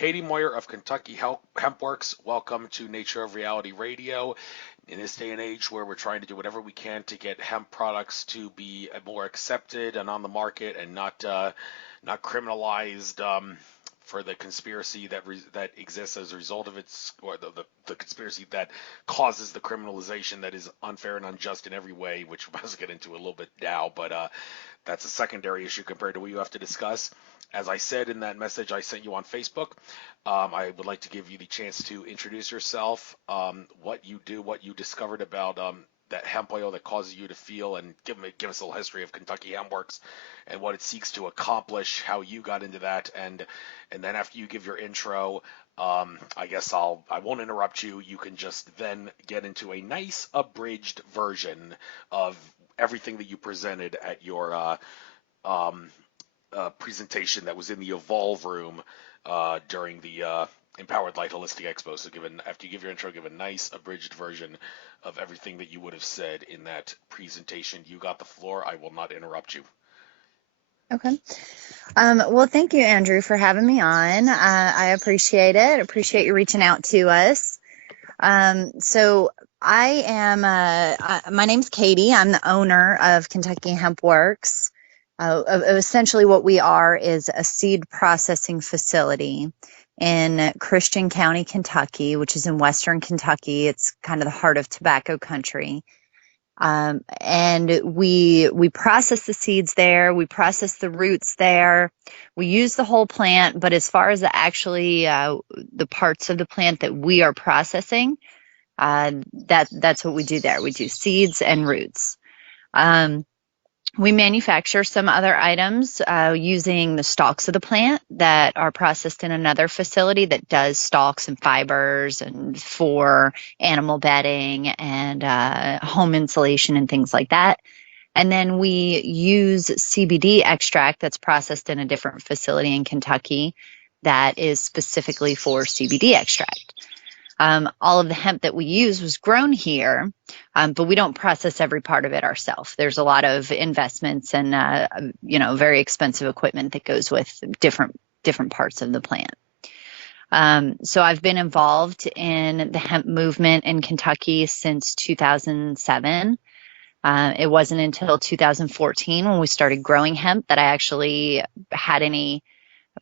Katie Moyer of Kentucky Hempworks. Welcome to Nature of Reality Radio. In this day and age where we're trying to do whatever we can to get hemp products to be more accepted and on the market and not criminalized for the conspiracy that exists as a result of its, or the conspiracy that causes the criminalization that is unfair and unjust in every way, which we'll get into a little bit now, but that's a secondary issue compared to what you have to discuss. As I said in that message I sent you on Facebook, I would like to give you the chance to introduce yourself, what you do, what you discovered about that hemp oil that causes you to feel, and give us a little history of Kentucky Hempworks and what it seeks to accomplish, how you got into that, and then after you give your intro, I guess I won't interrupt you. You can just then get into a nice abridged version of everything that you presented at your presentation that was in the Evolve room during the Empowered Light Holistic Expo. So after you give your intro, give a nice abridged version of everything that you would have said in that presentation. You got the floor. I will not interrupt you. Okay. Well, thank you, Andrew, for having me on. I appreciate it. Appreciate you reaching out to us. So I am, my name's Katie. I'm the owner of Kentucky Hempworks. Essentially what we are is a seed processing facility in Christian County, Kentucky, which is in Western Kentucky. It's kind of the heart of tobacco country. And we process the seeds there. We process the roots there. We use the whole plant, but as far as the parts of the plant that we are processing, that's what we do there. We do seeds and roots. We manufacture some other items using the stalks of the plant that are processed in another facility that does stalks and fibers and for animal bedding and home insulation and things like that. And then we use CBD extract that's processed in a different facility in Kentucky that is specifically for CBD extract. All of the hemp that we use was grown here, but we don't process every part of it ourselves. There's a lot of investments and, very expensive equipment that goes with different parts of the plant. So I've been involved in the hemp movement in Kentucky since 2007. It wasn't until 2014 when we started growing hemp that I actually had any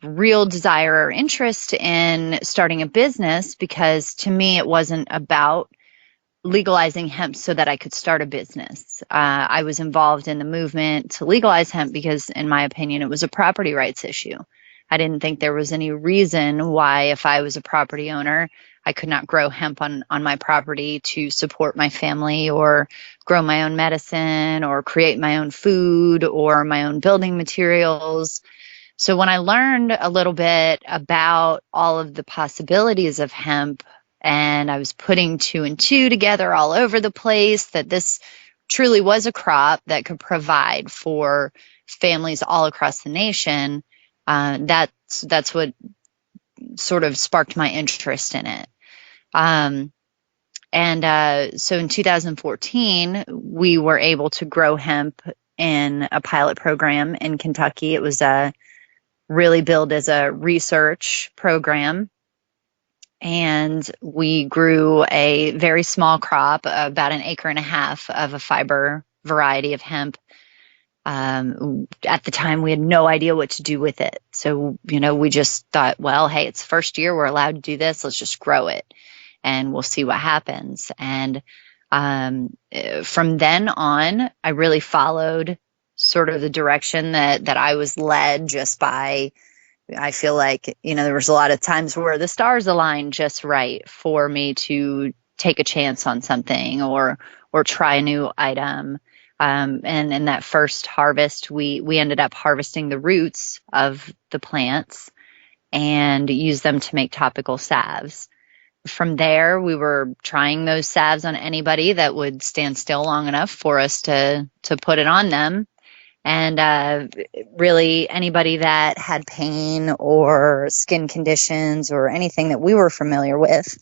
real desire or interest in starting a business, because to me it wasn't about legalizing hemp so that I could start a business. I was involved in the movement to legalize hemp because, in my opinion, it was a property rights issue. I didn't think there was any reason why, if I was a property owner, I could not grow hemp on my property to support my family or grow my own medicine or create my own food or my own building materials. So when I learned a little bit about all of the possibilities of hemp, and I was putting two and two together all over the place, that this truly was a crop that could provide for families all across the nation, that's what sort of sparked my interest in it. So in 2014, we were able to grow hemp in a pilot program in Kentucky. It was really billed as a research program. And we grew a very small crop, about 1.5 acres of a fiber variety of hemp. At the time, we had no idea what to do with it. So, we just thought, well, hey, it's the first year we're allowed to do this. Let's just grow it and we'll see what happens. And from then on, I really followed sort of the direction that I was led just by, I feel like, there was a lot of times where the stars aligned just right for me to take a chance on something or try a new item. And in that first harvest, we ended up harvesting the roots of the plants and use them to make topical salves. From there, we were trying those salves on anybody that would stand still long enough for us to put it on them. And really anybody that had pain or skin conditions or anything that we were familiar with.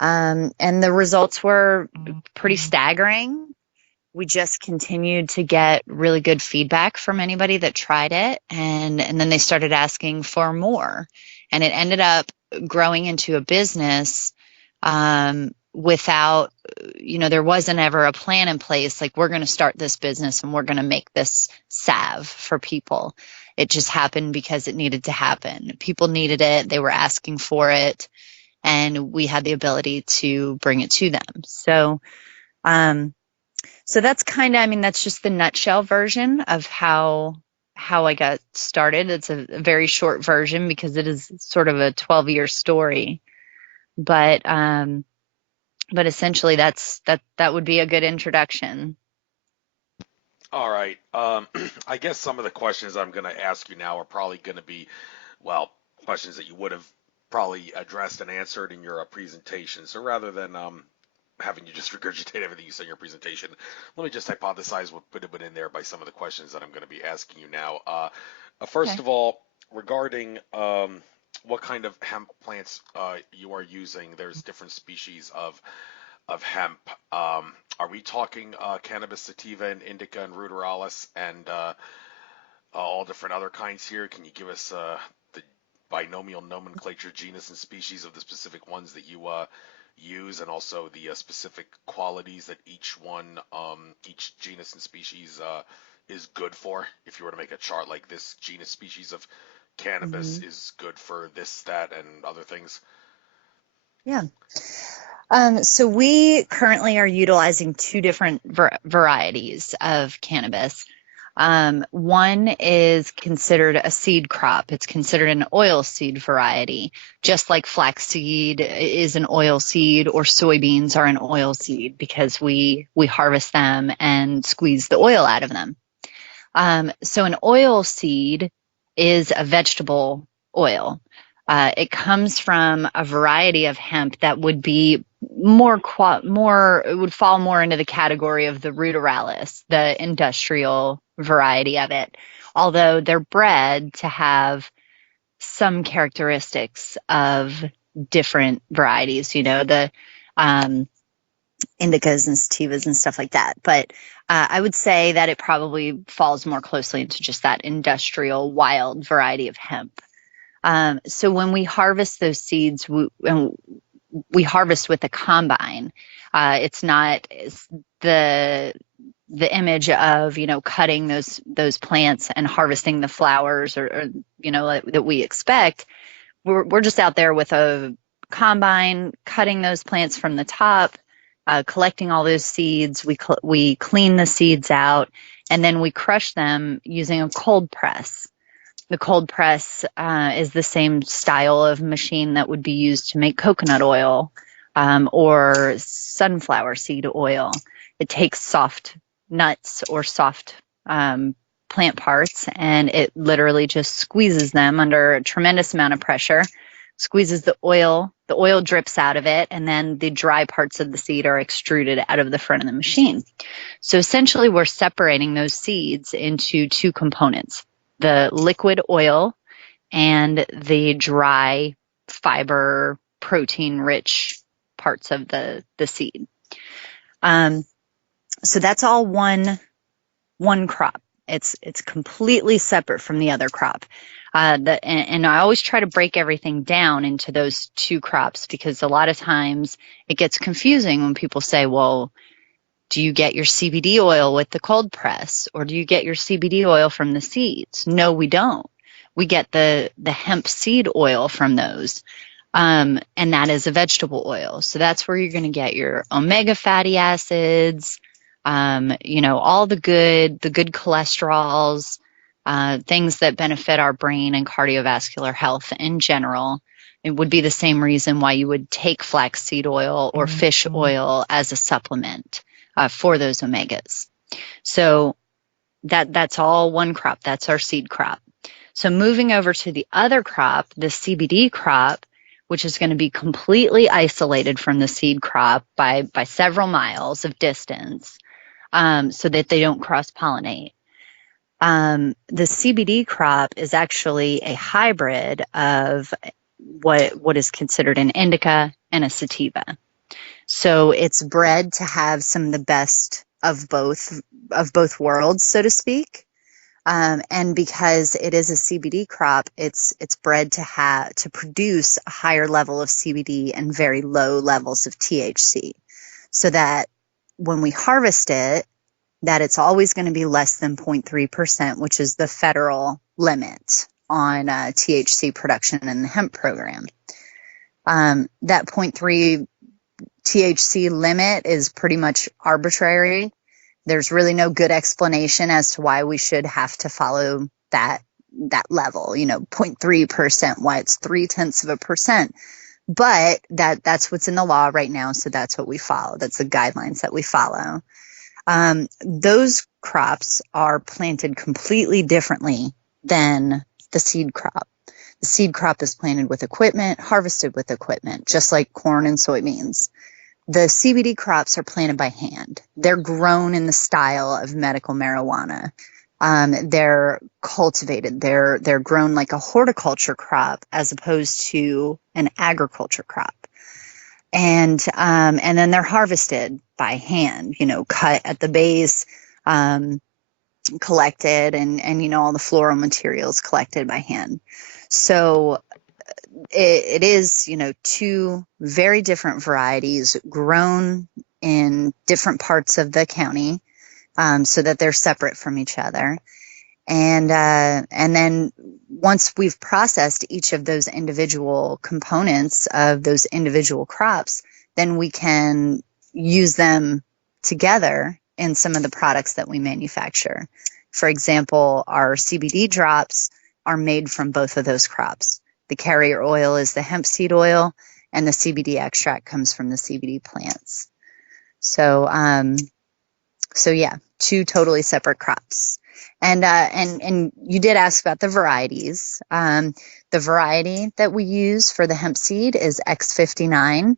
And the results were pretty staggering. We just continued to get really good feedback from anybody that tried it. And then they started asking for more. And it ended up growing into a business without, there wasn't ever a plan in place. Like, we're going to start this business and we're going to make this salve for people. It just happened because it needed to happen. People needed it. They were asking for it. And we had the ability to bring it to them. So that's that's just the nutshell version of how I got started. It's a very short version because it is sort of a 12-year story. But essentially that would be a good introduction. All right. I guess some of the questions I'm going to ask you now are probably going to be, well, questions that you would have probably addressed and answered in your presentation. So rather than having you just regurgitate everything you said in your presentation, let me just hypothesize what would have been in there by some of the questions that I'm going to be asking you now. First Okay. of all, regarding what kind of hemp plants you are using, there's different species of hemp. Are we talking cannabis sativa and indica and ruderalis and all different other kinds here? Can you give us the binomial nomenclature, genus, and species of the specific ones that you use, and also the specific qualities that each one, each genus and species is good for? If you were to make a chart like this genus species of cannabis Hmm. is good for this, that, and other things. Yeah. So we currently are utilizing two different varieties of cannabis. One is considered a seed crop. It's considered an oil seed variety, just like flaxseed is an oil seed or soybeans are an oil seed because we harvest them and squeeze the oil out of them. So an oil seed is a vegetable oil. It comes from a variety of hemp that would be it would fall more into the category of the ruderalis, the industrial variety of it. Although they're bred to have some characteristics of different varieties, the um, indicas and sativas and stuff like that. But I would say that it probably falls more closely into just that industrial wild variety of hemp. So when we harvest those seeds, we harvest with a combine. It's not the image of cutting those plants and harvesting the flowers or that we expect. We're just out there with a combine, cutting those plants from the top, collecting all those seeds. We clean the seeds out, and then we crush them using a cold press. The cold press is the same style of machine that would be used to make coconut oil or sunflower seed oil. It takes soft nuts or soft plant parts, and it literally just squeezes them under a tremendous amount of pressure, squeezes the oil drips out of it, and then the dry parts of the seed are extruded out of the front of the machine. So essentially, we're separating those seeds into two components: the liquid oil and the dry fiber protein rich parts of the seed. So that's all one crop. It's completely separate from the other crop. And I always try to break everything down into those two crops because a lot of times it gets confusing when people say, well, do you get your CBD oil with the cold press or do you get your CBD oil from the seeds? No, we don't. We get the hemp seed oil from those. And that is a vegetable oil. So that's where you're going to get your omega fatty acids, all the good cholesterols, things that benefit our brain and cardiovascular health in general. It would be the same reason why you would take flaxseed oil or fish oil as a supplement for those omegas. So that's all one crop. That's our seed crop. So moving over to the other crop, the CBD crop, which is going to be completely isolated from the seed crop by several miles of distance, so that they don't cross-pollinate. The CBD crop is actually a hybrid of what is considered an indica and a sativa. So it's bred to have some of the best of both worlds, so to speak. And because it is a CBD crop, it's bred to produce a higher level of CBD and very low levels of THC, so that when we harvest it, that it's always going to be less than 0.3%, which is the federal limit on THC production in the hemp program. That 0.3 THC limit is pretty much arbitrary. There's really no good explanation as to why we should have to follow that level, 0.3%, why it's 0.3%. But that's what's in the law right now, so that's what we follow. That's the guidelines that we follow. Those crops are planted completely differently than the seed crop. The seed crop is planted with equipment, harvested with equipment, just like corn and soybeans. The CBD crops are planted by hand. They're grown in the style of medical marijuana. They're cultivated. They're grown like a horticulture crop as opposed to an agriculture crop. And then they're harvested by hand, cut at the base, collected, and all the floral materials collected by hand. So it is, two very different varieties grown in different parts of the county, so that they're separate from each other. And then once we've processed each of those individual components of those individual crops, then we can use them together in some of the products that we manufacture. For example, our CBD drops are made from both of those crops. The carrier oil is the hemp seed oil, and the CBD extract comes from the CBD plants. So yeah, two totally separate crops. And you did ask about the varieties. The variety that we use for the hemp seed is X59,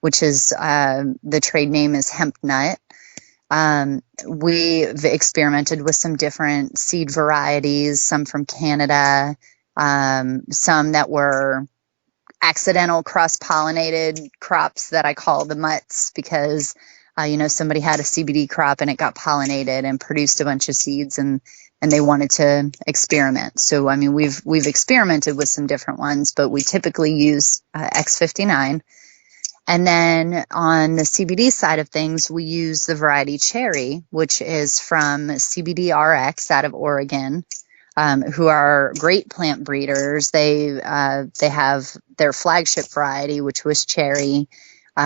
which is the trade name is hemp nut. We've experimented with some different seed varieties, some from Canada, some that were accidental cross-pollinated crops that I call the mutts, because somebody had a CBD crop and it got pollinated and produced a bunch of seeds, and they wanted to experiment. So, we've experimented with some different ones, but we typically use X59. And then on the CBD side of things, we use the variety Cherry, which is from CBD RX out of Oregon, who are great plant breeders. They have their flagship variety, which was Cherry,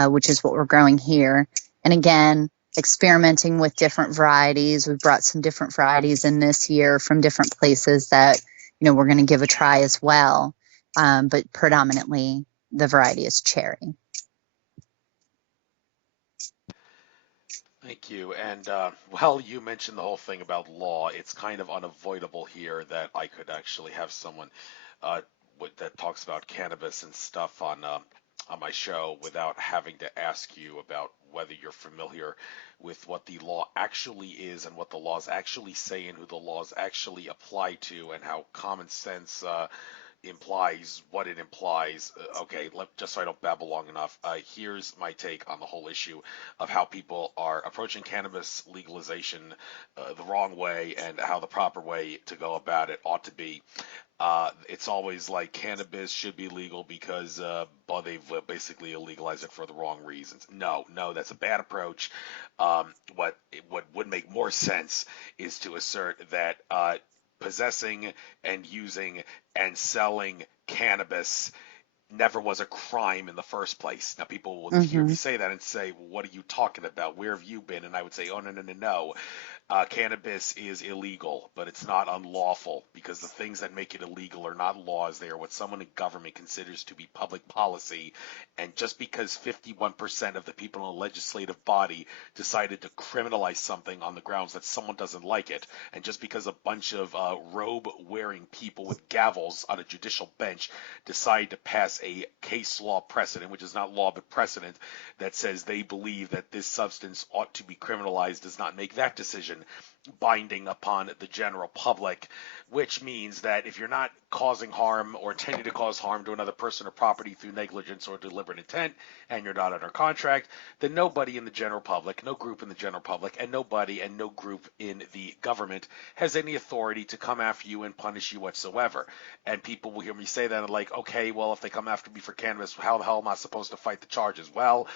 which is what we're growing here. And again, experimenting with different varieties. We've brought some different varieties in this year from different places that, we're going to give a try as well. But predominantly the variety is Cherry. Thank you. And you mentioned the whole thing about law. It's kind of unavoidable here that I could actually have someone that talks about cannabis and stuff on my show without having to ask you about whether you're familiar with what the law actually is and what the laws actually say and who the laws actually apply to, and how common sense implies what it implies. Okay, just so I don't babble long enough, here's my take on the whole issue of how people are approaching cannabis legalization the wrong way, and how the proper way to go about it ought to be. It's always like cannabis should be legal because they've basically illegalized it for the wrong reasons. No, that's a bad approach. What would make more sense is to assert that possessing and using and selling cannabis never was a crime in the first place. Now, people will hear me say that and say, well, what are you talking about? Where have you been? And I would say, oh, no. Cannabis is illegal, but it's not unlawful, because the things that make it illegal are not laws. They are what someone in government considers to be public policy. And just because 51% of the people in a legislative body decided to criminalize something on the grounds that someone doesn't like it, and just because a bunch of robe-wearing people with gavels on a judicial bench decide to pass a case law precedent, which is not law but precedent, that says they believe that this substance ought to be criminalized, does not make that decision decision binding upon the general public, which means that if you're not causing harm or intending to cause harm to another person or property through negligence or deliberate intent, and you're not under contract, then nobody in the general public, no group in the general public, and nobody and no group in the government has any authority to come after you and punish you whatsoever. And people will hear me say that and like, okay, well, if they come after me for cannabis, how the hell am I supposed to fight the charges? Well,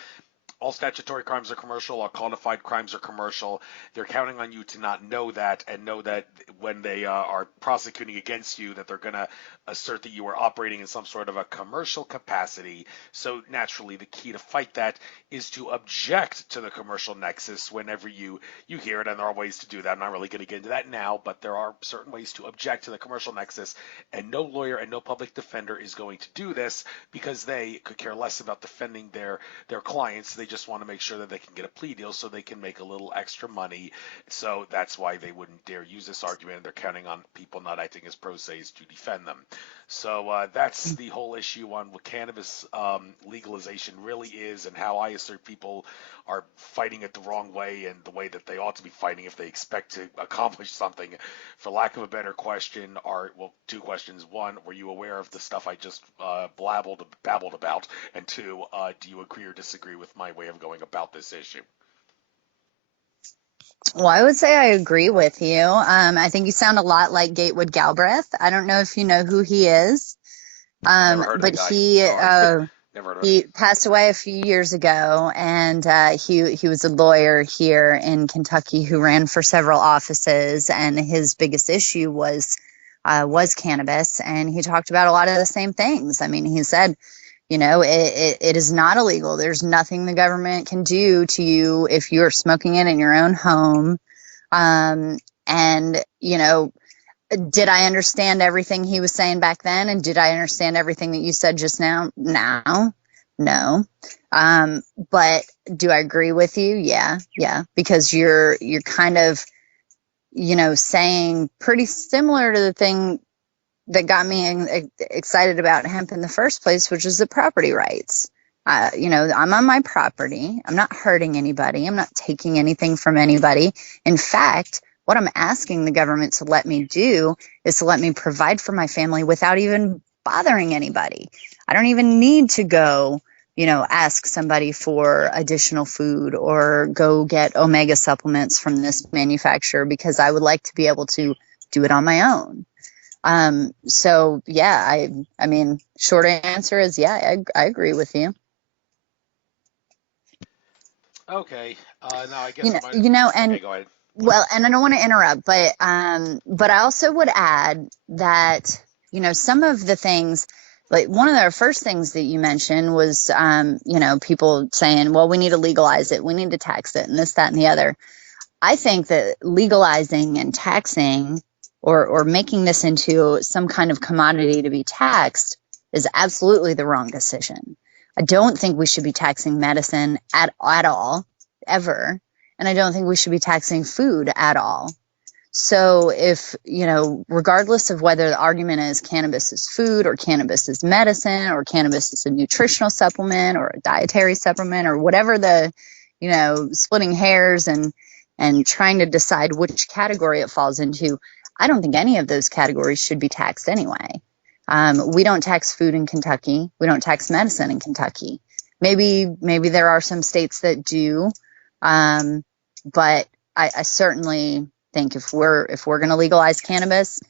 all statutory crimes are commercial, all codified crimes are commercial. They're counting on you to not know that and know that when they are prosecuting against you that they're going to assert that you are operating in some sort of a commercial capacity. So naturally, the key to fight that is to object to the commercial nexus whenever you hear it, and there are ways to do that. I'm not really going to get into that now, but there are certain ways to object to the commercial nexus, and no lawyer and no public defender is going to do this because they could care less about defending their clients. They just want to make sure that they can get a plea deal so they can make a little extra money. So that's why they wouldn't dare use this argument. They're counting on people not acting as pro se's to defend them. So that's the whole issue on what cannabis legalization really is and how I assert people are fighting it the wrong way and the way that they ought to be fighting if they expect to accomplish something. For lack of a better question, two questions. One, were you aware of the stuff I just babbled about? And two, do you agree or disagree with my way of going about this issue? Well, I would say I agree with you. I think you sound a lot like Gatewood Galbraith. I don't know if you know who he is, Never heard of but the guy. Never heard of he passed away a few years ago, and he was a lawyer here in Kentucky who ran for several offices, and his biggest issue was cannabis, and he talked about a lot of the same things. I mean, he said, it is not illegal. There's nothing the government can do to you if you're smoking it in your own home. And, did I understand everything he was saying back then? And did I understand everything that you said just now? No. But do I agree with you? Yeah. Because you're kind of, saying pretty similar to the thing that got me excited about hemp in the first place, which is the property rights. I'm on my property. I'm not hurting anybody. I'm not taking anything from anybody. In fact, what I'm asking the government to let me do is to let me provide for my family without even bothering anybody. I don't even need to go, ask somebody for additional food or go get omega supplements from this manufacturer because I would like to be able to do it on my own. So yeah, I mean, short answer is yeah, I agree with you. Okay. Now I guess and okay, go ahead. Well, and I don't want to interrupt, but I also would add that, some of the things, like one of the first things that you mentioned was, people saying, well, we need to legalize it. We need to tax it and this, that, and the other. I think that legalizing and taxing or making this into some kind of commodity to be taxed is absolutely the wrong decision. I don't think we should be taxing medicine at all, ever. And I don't think we should be taxing food at all. So if, regardless of whether the argument is cannabis is food or cannabis is medicine or cannabis is a nutritional supplement or a dietary supplement or whatever the, splitting hairs and trying to decide which category it falls into, I don't think any of those categories should be taxed anyway. We don't tax food in Kentucky. We don't tax medicine in Kentucky. Maybe there are some states that do. But I certainly think if we're going to legalize cannabis,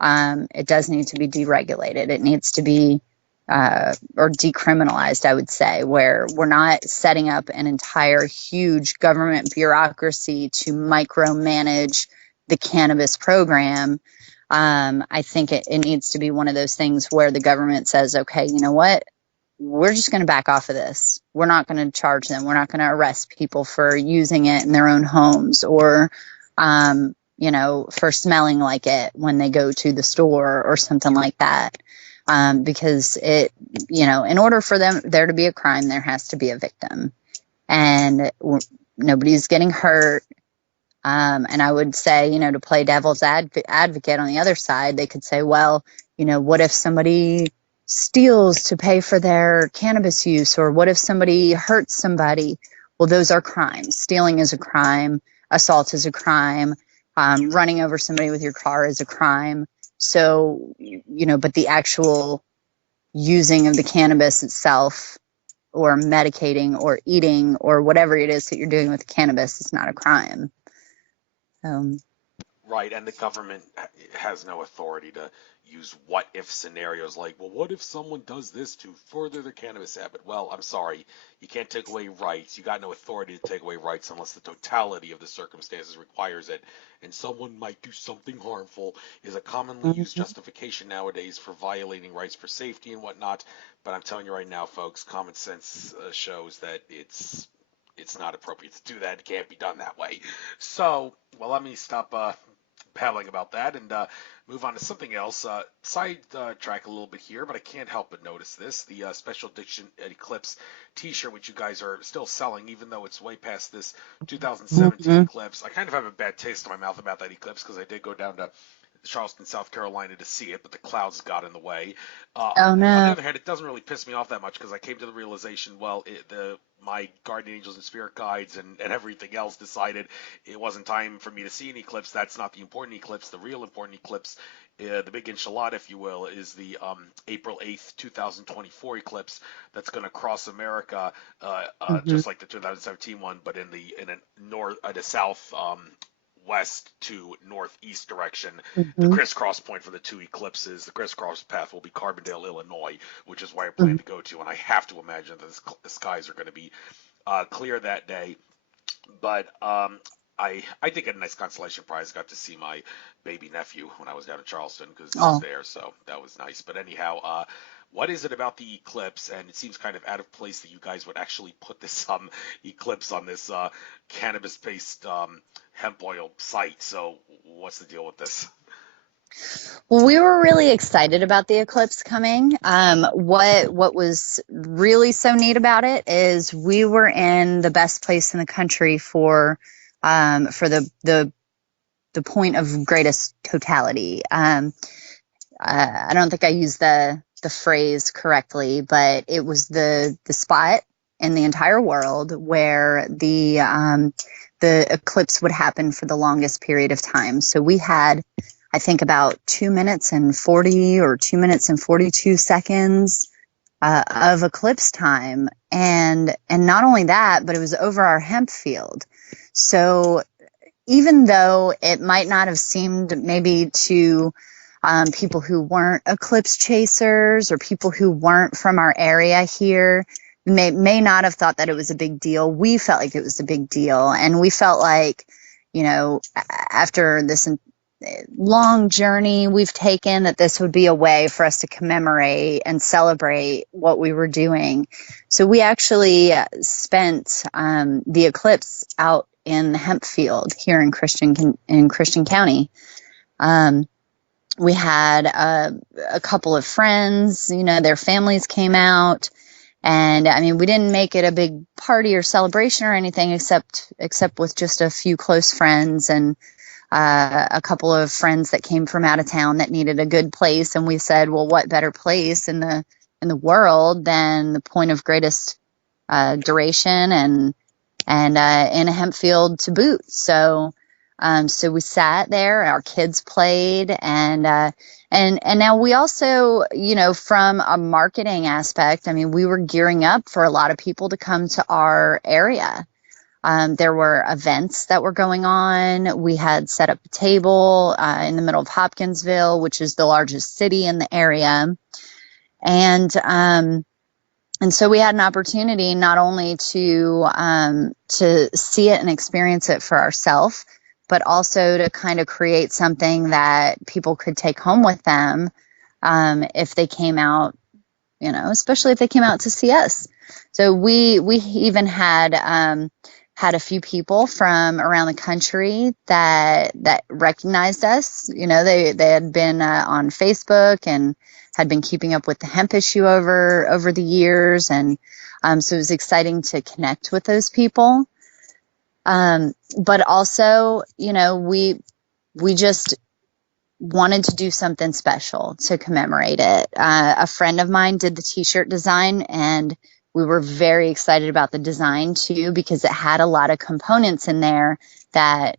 it does need to be deregulated. It needs to be or decriminalized, I would say, where we're not setting up an entire huge government bureaucracy to micromanage the cannabis program. I think it needs to be one of those things where the government says, okay, you know what? We're just going to back off of this. We're not going to charge them. We're not going to arrest people for using it in their own homes or, for smelling like it when they go to the store or something like that. Because in order for there to be a crime, there has to be a victim and nobody's getting hurt. And I would say, to play devil's advocate on the other side, they could say, well, what if somebody steals to pay for their cannabis use, or what if somebody hurts somebody? Well, those are crimes. Stealing is a crime. Assault is a crime. running over somebody with your car is a crime. So, but the actual using of the cannabis itself, or medicating or eating or whatever it is that you're doing with the cannabis, is not a crime. Right, and the government has no authority to use what if scenarios like, well, what if someone does this to further their cannabis habit? Well, I'm sorry, you can't take away rights. You got no authority to take away rights unless the totality of the circumstances requires it. And someone might do something harmful is a commonly used Mhm. justification nowadays for violating rights for safety and whatnot. But I'm telling you right now, folks, common sense shows that it's not appropriate to do that. It can't be done that way. So, well, let me stop paddling about that and move on to something else. Side track a little bit here, but I can't help but notice this. The Special Edition Eclipse t-shirt, which you guys are still selling, even though it's way past this 2017 Mhm. Eclipse. I kind of have a bad taste in my mouth about that Eclipse because I did go down to Charleston, South Carolina to see it, but the clouds got in the way. Oh On the no. other hand, it doesn't really piss me off that much because I came to the realization, well, my guardian angels and spirit guides and everything else decided it wasn't time for me to see an eclipse. That's not the important eclipse. The real important eclipse, the big enchilada, if you will, is the April 8th, 2024 eclipse that's going to cross America, Mhm. just like the 2017 one, but in a north, the south. West to northeast direction. The Mhm. crisscross point for the two eclipses, the crisscross path will be Carbondale, Illinois, which is where I plan Mhm. to go to. And I have to imagine that the skies are going to be clear that day. But I did get a nice consolation prize. Got to see my baby nephew when I was down in Charleston because he's Oh. there, so that was nice. But anyhow, what is it about the eclipse? And it seems kind of out of place that you guys would actually put this eclipse on this cannabis-based hemp oil site. So what's the deal with this? Well, we were really excited about the eclipse coming. What was really so neat about it is we were in the best place in the country for the point of greatest totality. I don't think I used the phrase correctly, but it was the spot in the entire world where the eclipse would happen for the longest period of time. So we had, I think, about 2 minutes and 40 or 2 minutes and 42 seconds of eclipse time, and not only that, but it was over our hemp field. So even though it might not have seemed maybe to people who weren't eclipse chasers or people who weren't from our area here, may not have thought that it was a big deal. We felt like it was a big deal. And we felt like, after this long journey we've taken, that this would be a way for us to commemorate and celebrate what we were doing. So we actually spent the eclipse out in the hemp field here in Christian County. Um, we had a couple of friends, their families came out, and I mean, we didn't make it a big party or celebration or anything, except with just a few close friends and a couple of friends that came from out of town that needed a good place. And we said, well, what better place in the world than the point of greatest duration and in a hemp field to boot. So we sat there, our kids played, and now we also, from a marketing aspect, I mean, we were gearing up for a lot of people to come to our area. There were events that were going on. We had set up a table in the middle of Hopkinsville, which is the largest city in the area, and so we had an opportunity not only to see it and experience it for ourselves, but also to kind of create something that people could take home with them if they came out, especially if they came out to see us. So we even had a few people from around the country that recognized us. They had been on Facebook and had been keeping up with the hemp issue over the years, and so it was exciting to connect with those people. But also, we just wanted to do something special to commemorate it. A friend of mine did the t-shirt design, and We were very excited about the design too, because it had a lot of components in there that,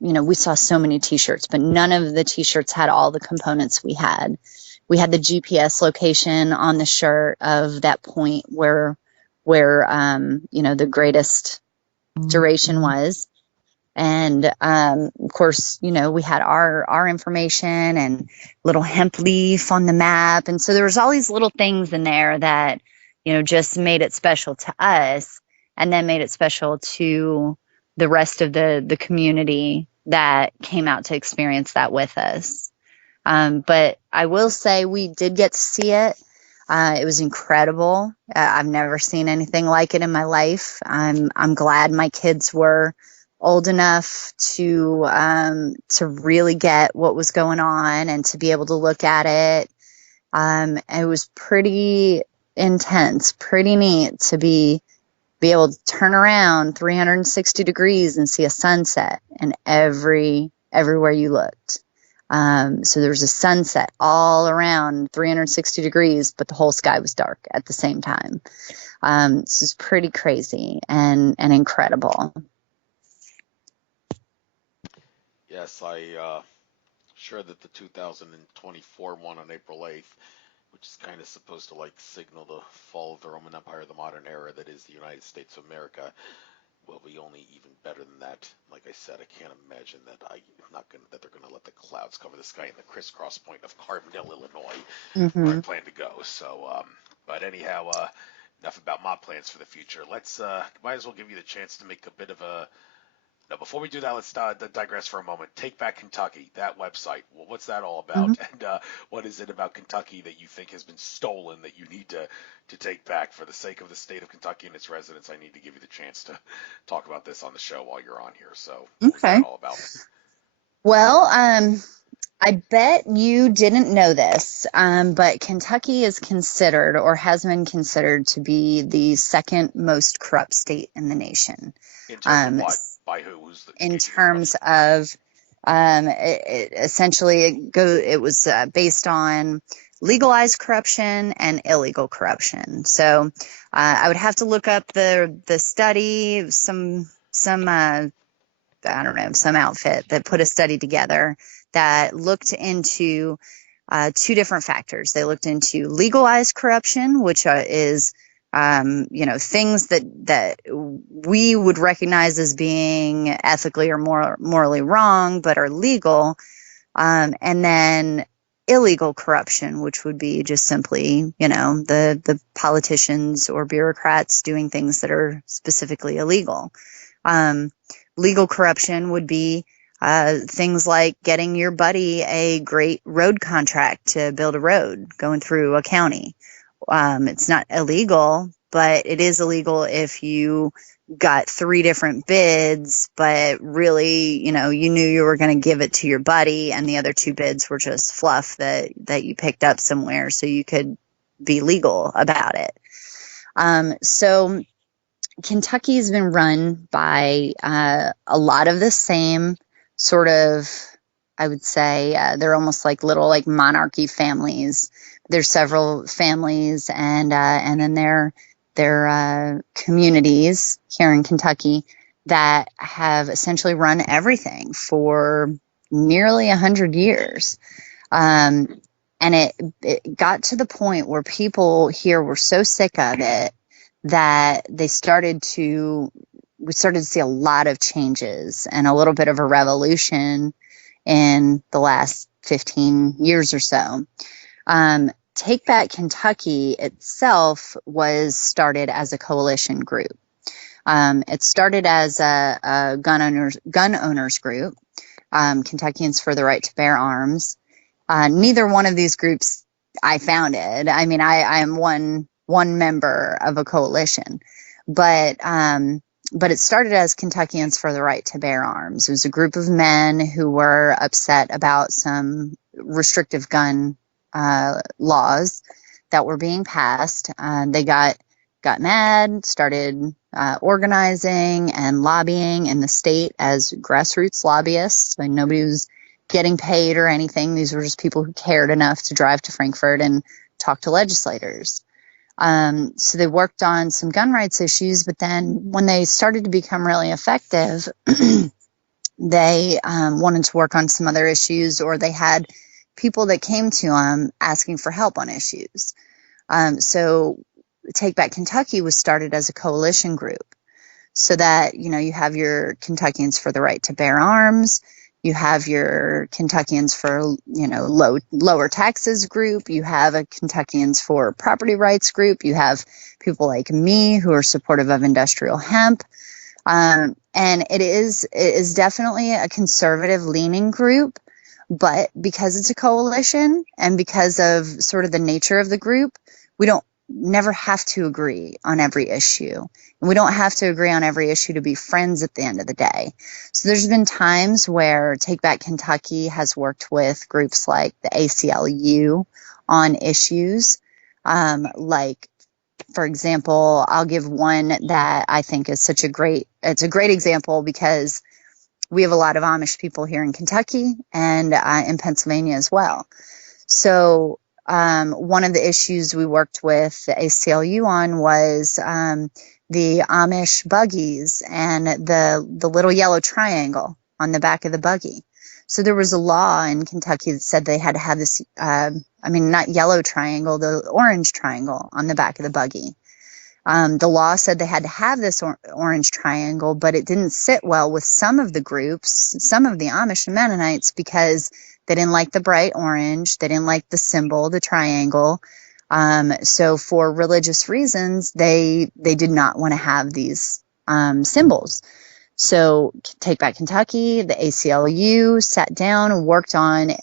we saw so many t-shirts, but none of the t-shirts had all the components we had. We had the GPS location on the shirt of that point where the greatest duration was. And of course, we had our information and little hemp leaf on the map. And so there was all these little things in there that, just made it special to us, and then made it special to the rest of the community that came out to experience that with us. But I will say we did get to see it. It was incredible. I've never seen anything like it in my life. I'm glad my kids were old enough to really get what was going on and to be able to look at it. It was pretty intense, pretty neat to be able to turn around 360 degrees and see a sunset and everywhere you looked. So there was a sunset all around 360 degrees, but the whole sky was dark at the same time. This is pretty crazy and incredible. Yes, sure that the 2024 one on April 8th, which is kind of supposed to like signal the fall of the Roman Empire, the modern era that is the United States of America, will be only even better than that. Like I said, I can't imagine that that they're gonna let the clouds cover the sky in the crisscross point of Carbondale, Illinois, where I plan to go. So, but anyhow, enough about my plans for the future. Let's might as well give you the chance to make a bit of a. Now, before we do that, let's digress for a moment. Take Back Kentucky, that website. Well, what's that all about? And what is it about Kentucky that you think has been stolen that you need to take back? For the sake of the state of Kentucky and its residents, I need to give you the chance to talk about this on the show while you're on here. So, what's that all about? Well, I bet you didn't know this, but Kentucky is considered, or has been considered, to be the second most corrupt state in the nation. In terms of what? By who? In terms of, essentially, it was based on legalized corruption and illegal corruption. So I would have to look up the study, some I don't know, some outfit that put a study together that looked into two different factors. They looked into legalized corruption, which is things that we would recognize as being ethically or morally wrong, but are legal. And then illegal corruption, which would be just simply, the politicians or bureaucrats doing things that are specifically illegal. Legal corruption would be things like getting your buddy a great road contract to build a road going through a county. It's not illegal, but it is illegal if you got 3 different bids, but really, you knew you were going to give it to your buddy, and the other 2 bids were just fluff that you picked up somewhere so you could be legal about it. So Kentucky's been run by a lot of the same sort of, I would say, they're almost like little like monarchy families. There's several families, and then there are communities here in Kentucky that have essentially run everything for nearly 100 years. And it got to the point where people here were so sick of it that we started to see a lot of changes and a little bit of a revolution in the last 15 years or so. Take Back Kentucky itself was started as a coalition group. It started as a gun owners group, Kentuckians for the Right to Bear Arms. Neither one of these groups I founded. I mean, I am one member of a coalition, but it started as Kentuckians for the Right to Bear Arms. It was a group of men who were upset about some restrictive gun laws that were being passed. They got mad, started organizing and lobbying in the state as grassroots lobbyists. Like, nobody was getting paid or anything. These were just people who cared enough to drive to Frankfurt and talk to legislators. So they worked on some gun rights issues, but then when they started to become really effective, they wanted to work on some other issues, or they had people that came to them asking for help on issues. So Take Back Kentucky was started as a coalition group, so that, you have your Kentuckians for the right to bear arms, you have your Kentuckians for, lower taxes group, you have a Kentuckians for property rights group, you have people like me who are supportive of industrial hemp. And it is definitely a conservative leaning group, but because it's a coalition and because of sort of the nature of the group, we don't never have to agree on every issue. And we don't have to agree on every issue to be friends at the end of the day. So there's been times where Take Back Kentucky has worked with groups like the ACLU on issues, like, for example, I'll give one that I think is it's a great example because we have a lot of Amish people here in Kentucky and in Pennsylvania as well. So one of the issues we worked with the ACLU on was the Amish buggies and the little yellow triangle on the back of the buggy. So there was a law in Kentucky that said they had to have this, not yellow triangle, the orange triangle on the back of the buggy. The law said they had to have this orange triangle, but it didn't sit well with some of the groups, some of the Amish and Mennonites, because they didn't like the bright orange. They didn't like the symbol, the triangle. So for religious reasons, they did not want to have these symbols. So Take Back Kentucky, the ACLU sat down and worked on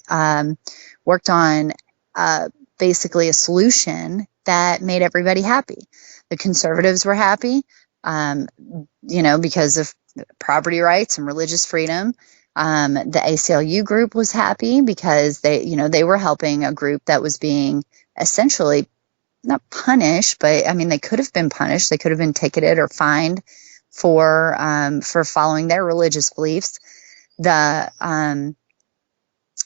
basically a solution that made everybody happy. The conservatives were happy, because of property rights and religious freedom. The ACLU group was happy because they were helping a group that was being essentially not punished, but I mean, they could have been punished. They could have been ticketed or fined for following their religious beliefs. The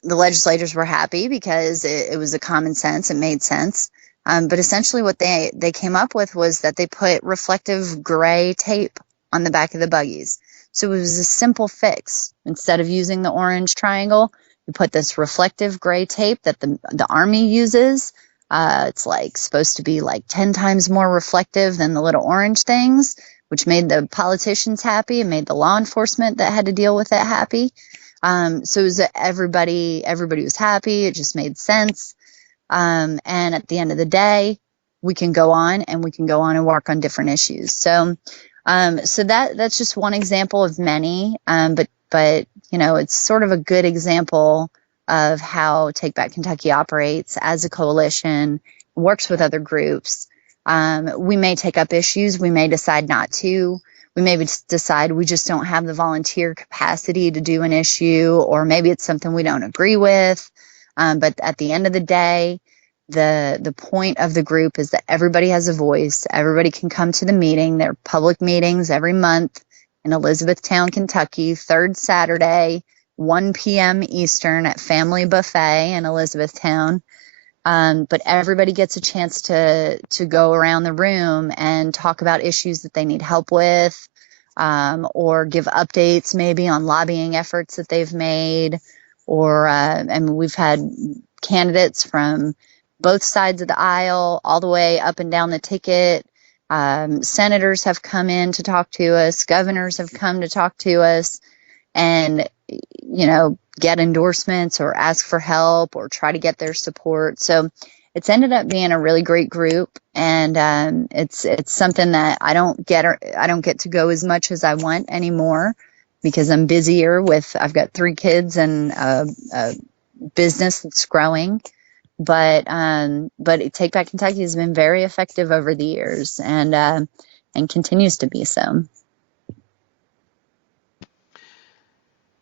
legislators were happy because it was a common sense. It made sense. But essentially what they came up with was that they put reflective gray tape on the back of the buggies. So it was a simple fix. Instead of using the orange triangle, you put this reflective gray tape that the Army uses. It's supposed to be 10 times more reflective than the little orange things, which made the politicians happy and made the law enforcement that had to deal with it happy. So it was everybody was happy. It just made sense. And at the end of the day, we can go on and work on different issues. So that's just one example of many. But it's sort of a good example of how Take Back Kentucky operates as a coalition, works with other groups. We may take up issues. We may decide not to. We maybe decide we just don't have the volunteer capacity to do an issue, or maybe it's something we don't agree with. But at the end of the day, the point of the group is that everybody has a voice. Everybody can come to the meeting. There are public meetings every month in Elizabethtown, Kentucky, third Saturday, 1 p.m. Eastern at Family Buffet in Elizabethtown. But everybody gets a chance to go around the room and talk about issues that they need help with, or give updates maybe on lobbying efforts that they've made, or and we've had candidates from both sides of the aisle, all the way up and down the ticket. Senators have come in to talk to us. Governors have come to talk to us, and get endorsements or ask for help or try to get their support. So it's ended up being a really great group, and it's something that I don't get to go as much as I want anymore because I'm busier I've got 3 kids and a business that's growing. But Take Back Kentucky has been very effective over the years, and continues to be so.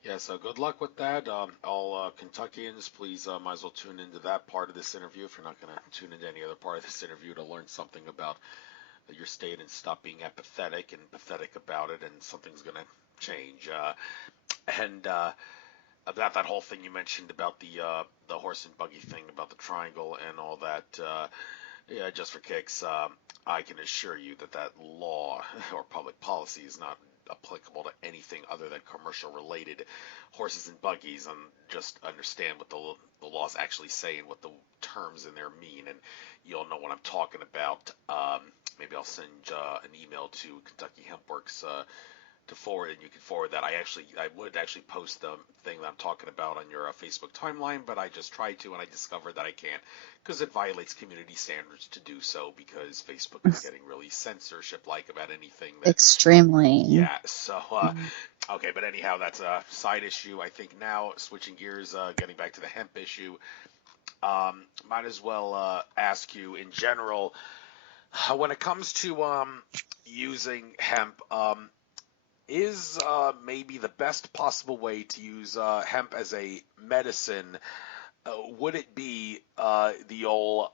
Yeah, so good luck with that. All Kentuckians, please might as well tune into that part of this interview if you're not going to tune into any other part of this interview to learn something about your state and stop being apathetic and pathetic about it, and something's going to change. And about that whole thing you mentioned about the horse and buggy thing, about the triangle and all that. Yeah, just for kicks, I can assure you that that law or public policy is not applicable to anything other than commercial related horses and buggies, and just understand what the laws actually say and what the terms in there mean, and you'll know what I'm talking about. Maybe I'll send an email to Kentucky Hemp Works to forward, and you can forward that. I would actually post the thing that I'm talking about on your Facebook timeline, but I just tried to, and I discovered that I can't because it violates community standards to do so, because Facebook is getting really censorship-like about anything that. Extremely. Yeah. So Mm. okay, but anyhow, that's a side issue. I think now switching gears, getting back to the hemp issue. Might as well ask you in general, when it comes to using hemp. Is maybe the best possible way to use hemp as a medicine? Would it be the old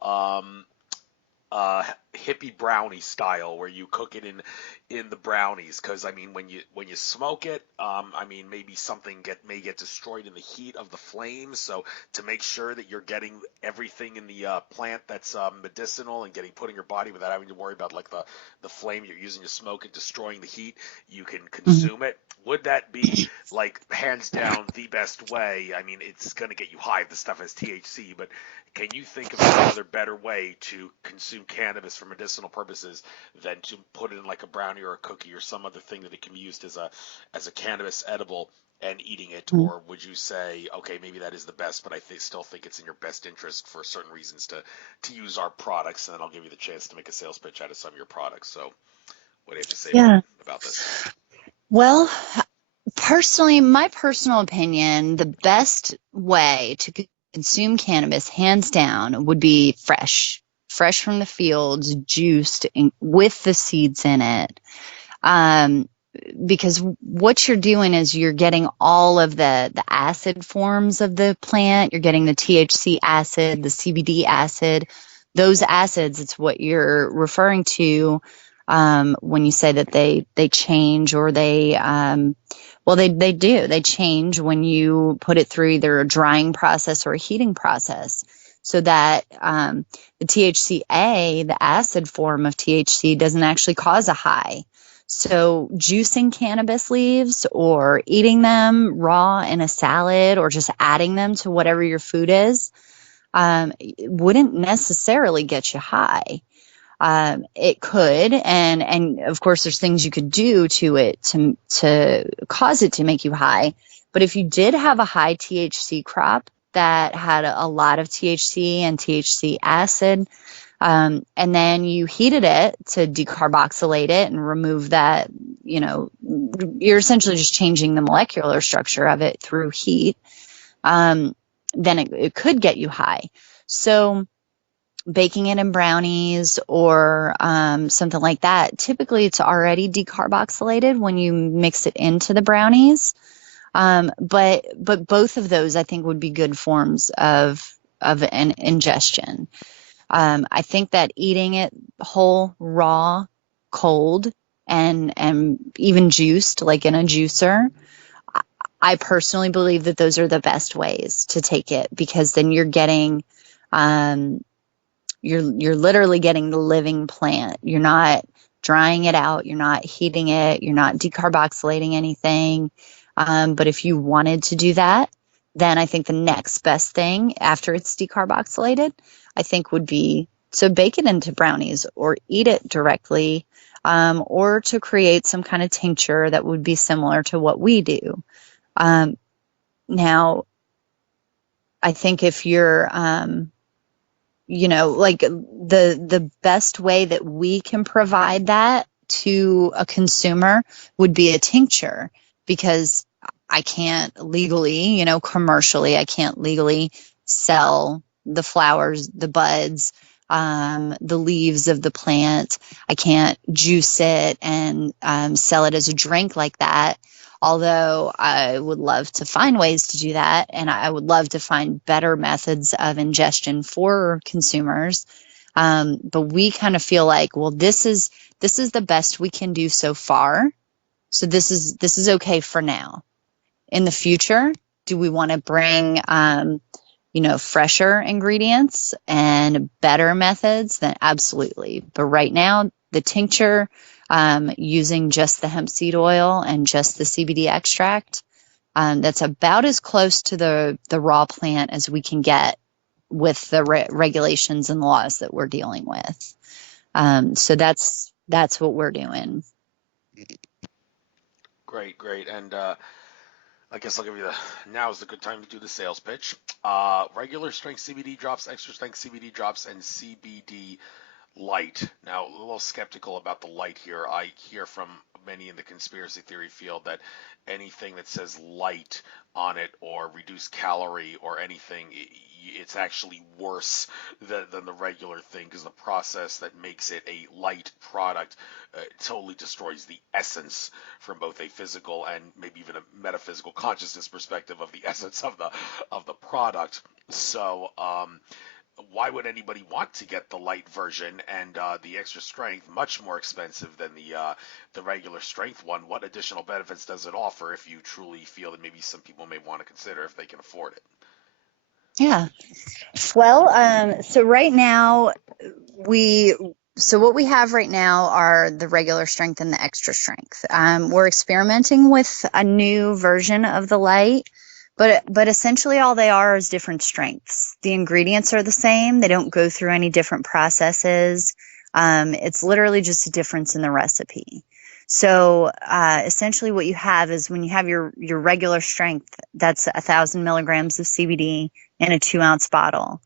uh, hippie brownie style where you cook it in the brownies? Because I mean, when you smoke it, I mean, maybe something may get destroyed in the heat of the flames. So to make sure that you're getting everything in the plant that's medicinal and getting put in your body without having to worry about like the flame you're using to smoke and destroying the heat, you can Mhm. consume it. Would that be like hands down the best way? I mean, it's going to get you high if the stuff has THC, but can you think of any other better way to consume cannabis for medicinal purposes than to put it in like a brownie or a cookie or some other thing that it can be used as a cannabis edible and eating it? Mhm. Or would you say, okay, maybe that is the best, but I still think it's in your best interest for certain reasons to use our products, and then I'll give you the chance to make a sales pitch out of some of your products. So what do you have to say Yeah. about this? Well, personally, my personal opinion, the best way to consume cannabis, hands down, would be fresh from the fields, juiced with the seeds in it. Um, because what you're doing is you're getting all of the acid forms of the plant. You're getting the THC acid, the CBD acid. Those acids, it's what you're referring to when you say that they change, or well, they do. They change when you put it through either a drying process or a heating process. So that the THCA, the acid form of THC, doesn't actually cause a high. So juicing cannabis leaves or eating them raw in a salad or just adding them to whatever your food is wouldn't necessarily get you high. It could, and of course, there's things you could do to it to cause it to make you high. But if you did have a high THC crop that had a lot of THC and THC acid, and then you heated it to decarboxylate it and remove that, you're essentially just changing the molecular structure of it through heat. Um, then it could get you high. So baking it in brownies or something like that, typically it's already decarboxylated when you mix it into the brownies. But both of those I think would be good forms of an ingestion. I think that eating it whole, raw, cold, and even juiced, like in a juicer, I personally believe that those are the best ways to take it, because then you're getting, um, you're literally getting the living plant. You're not drying it out. You're not heating it. You're not decarboxylating anything. But if you wanted to do that, then I think the next best thing after it's decarboxylated, I think would be to bake it into brownies or eat it directly, or to create some kind of tincture that would be similar to what we do. Um, Now, I think if you're, like the best way that we can provide that to a consumer would be a tincture, because I can't legally, commercially, I can't legally sell the flowers, the buds, the leaves of the plant. I can't juice it and sell it as a drink like that. Although I would love to find ways to do that, and I would love to find better methods of ingestion for consumers. But we kind of feel like, well, this is the best we can do so far. So this is okay for now. In the future, do we want to bring fresher ingredients and better methods, then absolutely. But right now, the tincture, using just the hemp seed oil and just the CBD extract, that's about as close to the raw plant as we can get with the regulations and laws that we're dealing with. So that's what we're doing. Great, great. And I guess I'll give you now is the good time to do the sales pitch. Regular strength CBD drops, extra strength CBD drops, and CBD light. Now, a little skeptical about the light here. I hear from many in the conspiracy theory field that anything that says light on it or reduced calorie or anything, it's actually worse than the regular thing, because the process that makes it a light product totally destroys the essence from both a physical and maybe even a metaphysical consciousness perspective of the essence of the product. So why would anybody want to get the light version and the extra strength, much more expensive than the regular strength one? What additional benefits does it offer if you truly feel that maybe some people may want to consider if they can afford it? Yeah. Well, so right now what we have right now are the regular strength and the extra strength. We're experimenting with a new version of the light, but essentially all they are is different strengths. The ingredients are the same. They don't go through any different processes. It's literally just a difference in the recipe. So essentially what you have is, when you have your regular strength, that's 1,000 milligrams of CBD in a 2-ounce bottle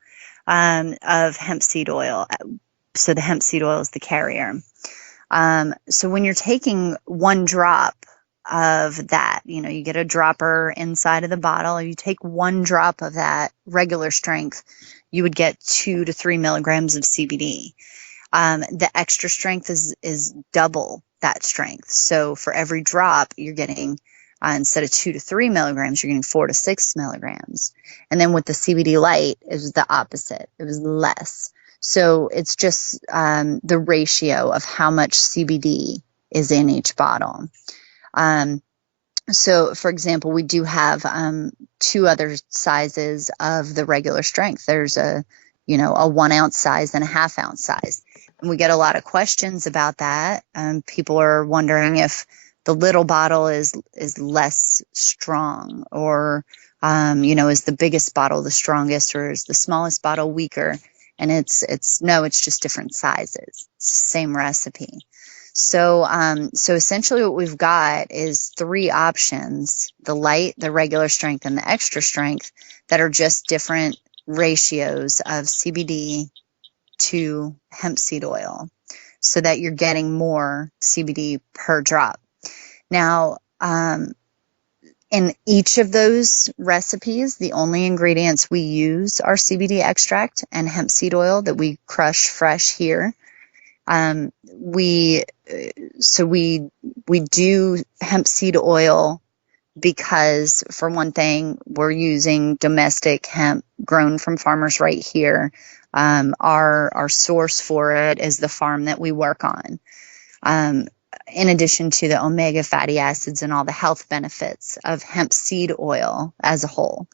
of hemp seed oil. So the hemp seed oil is the carrier. So when you're taking 1 drop of that, you get a dropper inside of the bottle. You take 1 drop of that regular strength, you would get 2 to 3 milligrams of CBD. The extra strength is double that strength. So for every drop, you're getting, instead of 2 to 3 milligrams, you're getting 4 to 6 milligrams. And then with the CBD light, it was the opposite. It was less. So it's just the ratio of how much CBD is in each bottle. So for example, we do have 2 other sizes of the regular strength. There's a 1-ounce size and a 1/2-ounce size. And we get a lot of questions about that. People are wondering if the little bottle is less strong, or is the biggest bottle the strongest, or is the smallest bottle weaker? And it's just different sizes. Same recipe. So essentially what we've got is 3 options: the light, the regular strength, and the extra strength, that are just different ratios of CBD to hemp seed oil, so that you're getting more CBD per drop. Now, in each of those recipes, the only ingredients we use are CBD extract and hemp seed oil that we crush fresh here. We do hemp seed oil because, for one thing, we're using domestic hemp grown from farmers right here. Our source for it is the farm that we work on. In addition to the omega fatty acids and all the health benefits of hemp seed oil as a whole.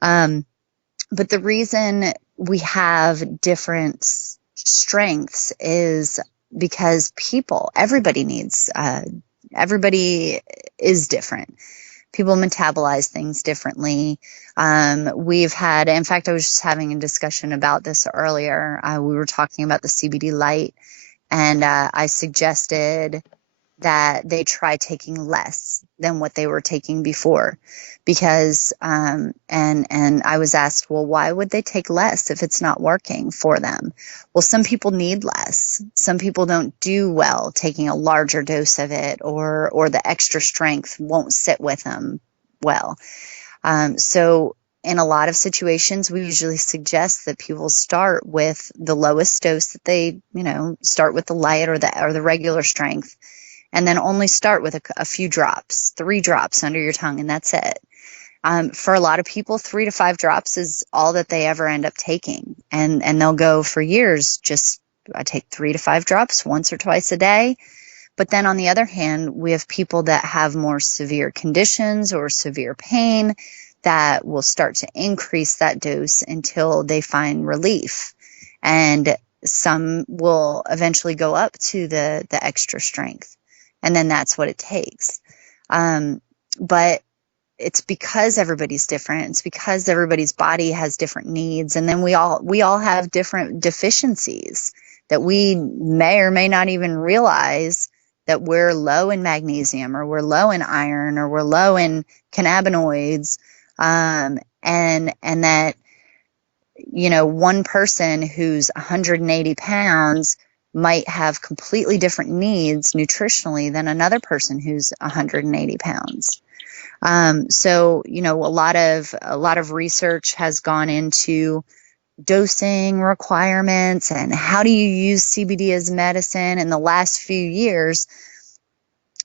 But the reason we have different strengths is because everybody is different. People metabolize things differently. In fact, I was just having a discussion about this earlier. We were talking about the CBD light, and I suggested that they try taking less than what they were taking before, because and I was asked, well, why would they take less if it's not working for them? Well, some people need less. Some people don't do well taking a larger dose of it, or the extra strength won't sit with them well. So in a lot of situations, we usually suggest that people start with the lowest dose that they, start with the light or the regular strength, and then only start with a few drops, 3 drops under your tongue, and that's it. For a lot of people, 3 to 5 drops is all that they ever end up taking, and they'll go for years. I take 3 to 5 drops once or twice a day. But then on the other hand, we have people that have more severe conditions or severe pain that will start to increase that dose until they find relief. And some will eventually go up to the extra strength. And then that's what it takes. But it's because everybody's different. It's because everybody's body has different needs. And then we all have different deficiencies that we may or may not even realize that we're low in magnesium, or we're low in iron, or we're low in cannabinoids. And that, one person who's 180 pounds might have completely different needs nutritionally than another person who's 180 pounds. So, a lot of research has gone into dosing requirements and how do you use CBD as medicine in the last few years.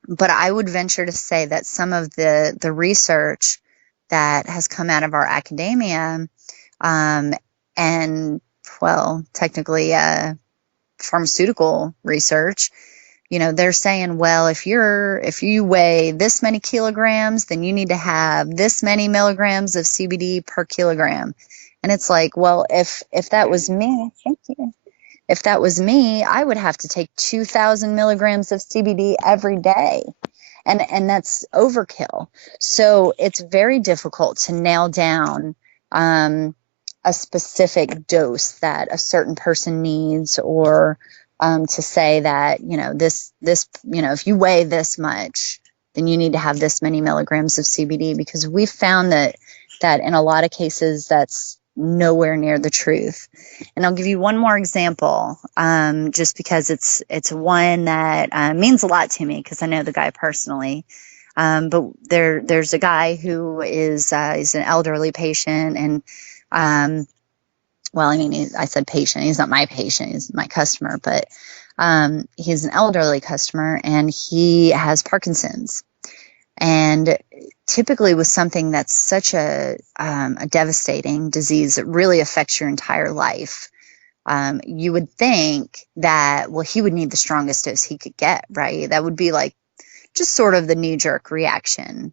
But I would venture to say that some of the research that has come out of our academia, and well, technically, pharmaceutical research, they're saying, well, if you weigh this many kilograms, then you need to have this many milligrams of CBD per kilogram. And it's like, well, if that was me, thank you. If that was me, I would have to take 2,000 milligrams of CBD every day. And that's overkill. So it's very difficult to nail down a specific dose that a certain person needs, or to say that, this, if you weigh this much, then you need to have this many milligrams of CBD, because we've found that in a lot of cases, that's nowhere near the truth. And I'll give you one more example, just because it's one that means a lot to me, because I know the guy personally. But there's a guy who is he's an elderly patient, and well, I mean, I said patient. He's not my patient. He's my customer, but he's an elderly customer, and he has Parkinson's. And typically with something that's such a devastating disease that really affects your entire life, you would think that, well, he would need the strongest dose he could get, right? That would be like just sort of the knee-jerk reaction.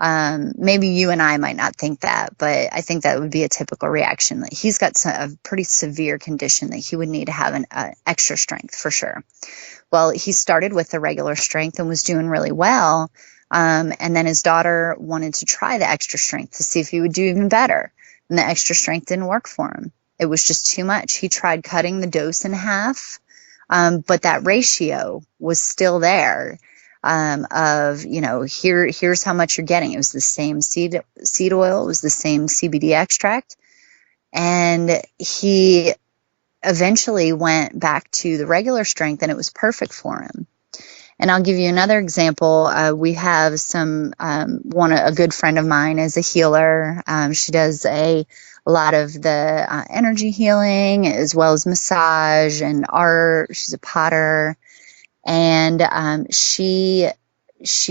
Maybe you and I might not think that, but I think that would be a typical reaction, that he's got a pretty severe condition that he would need to have an extra strength for sure. Well, he started with the regular strength and was doing really well. And then his daughter wanted to try the extra strength to see if he would do even better. And the extra strength didn't work for him. It was just too much. He tried cutting the dose in half, but that ratio was still there. Of, here's how much you're getting. It was the same seed oil. It was the same CBD extract. And he eventually went back to the regular strength, and it was perfect for him. And I'll give you another example. We have a good friend of mine is a healer. She does a lot of the energy healing, as well as massage and art. She's a potter. And she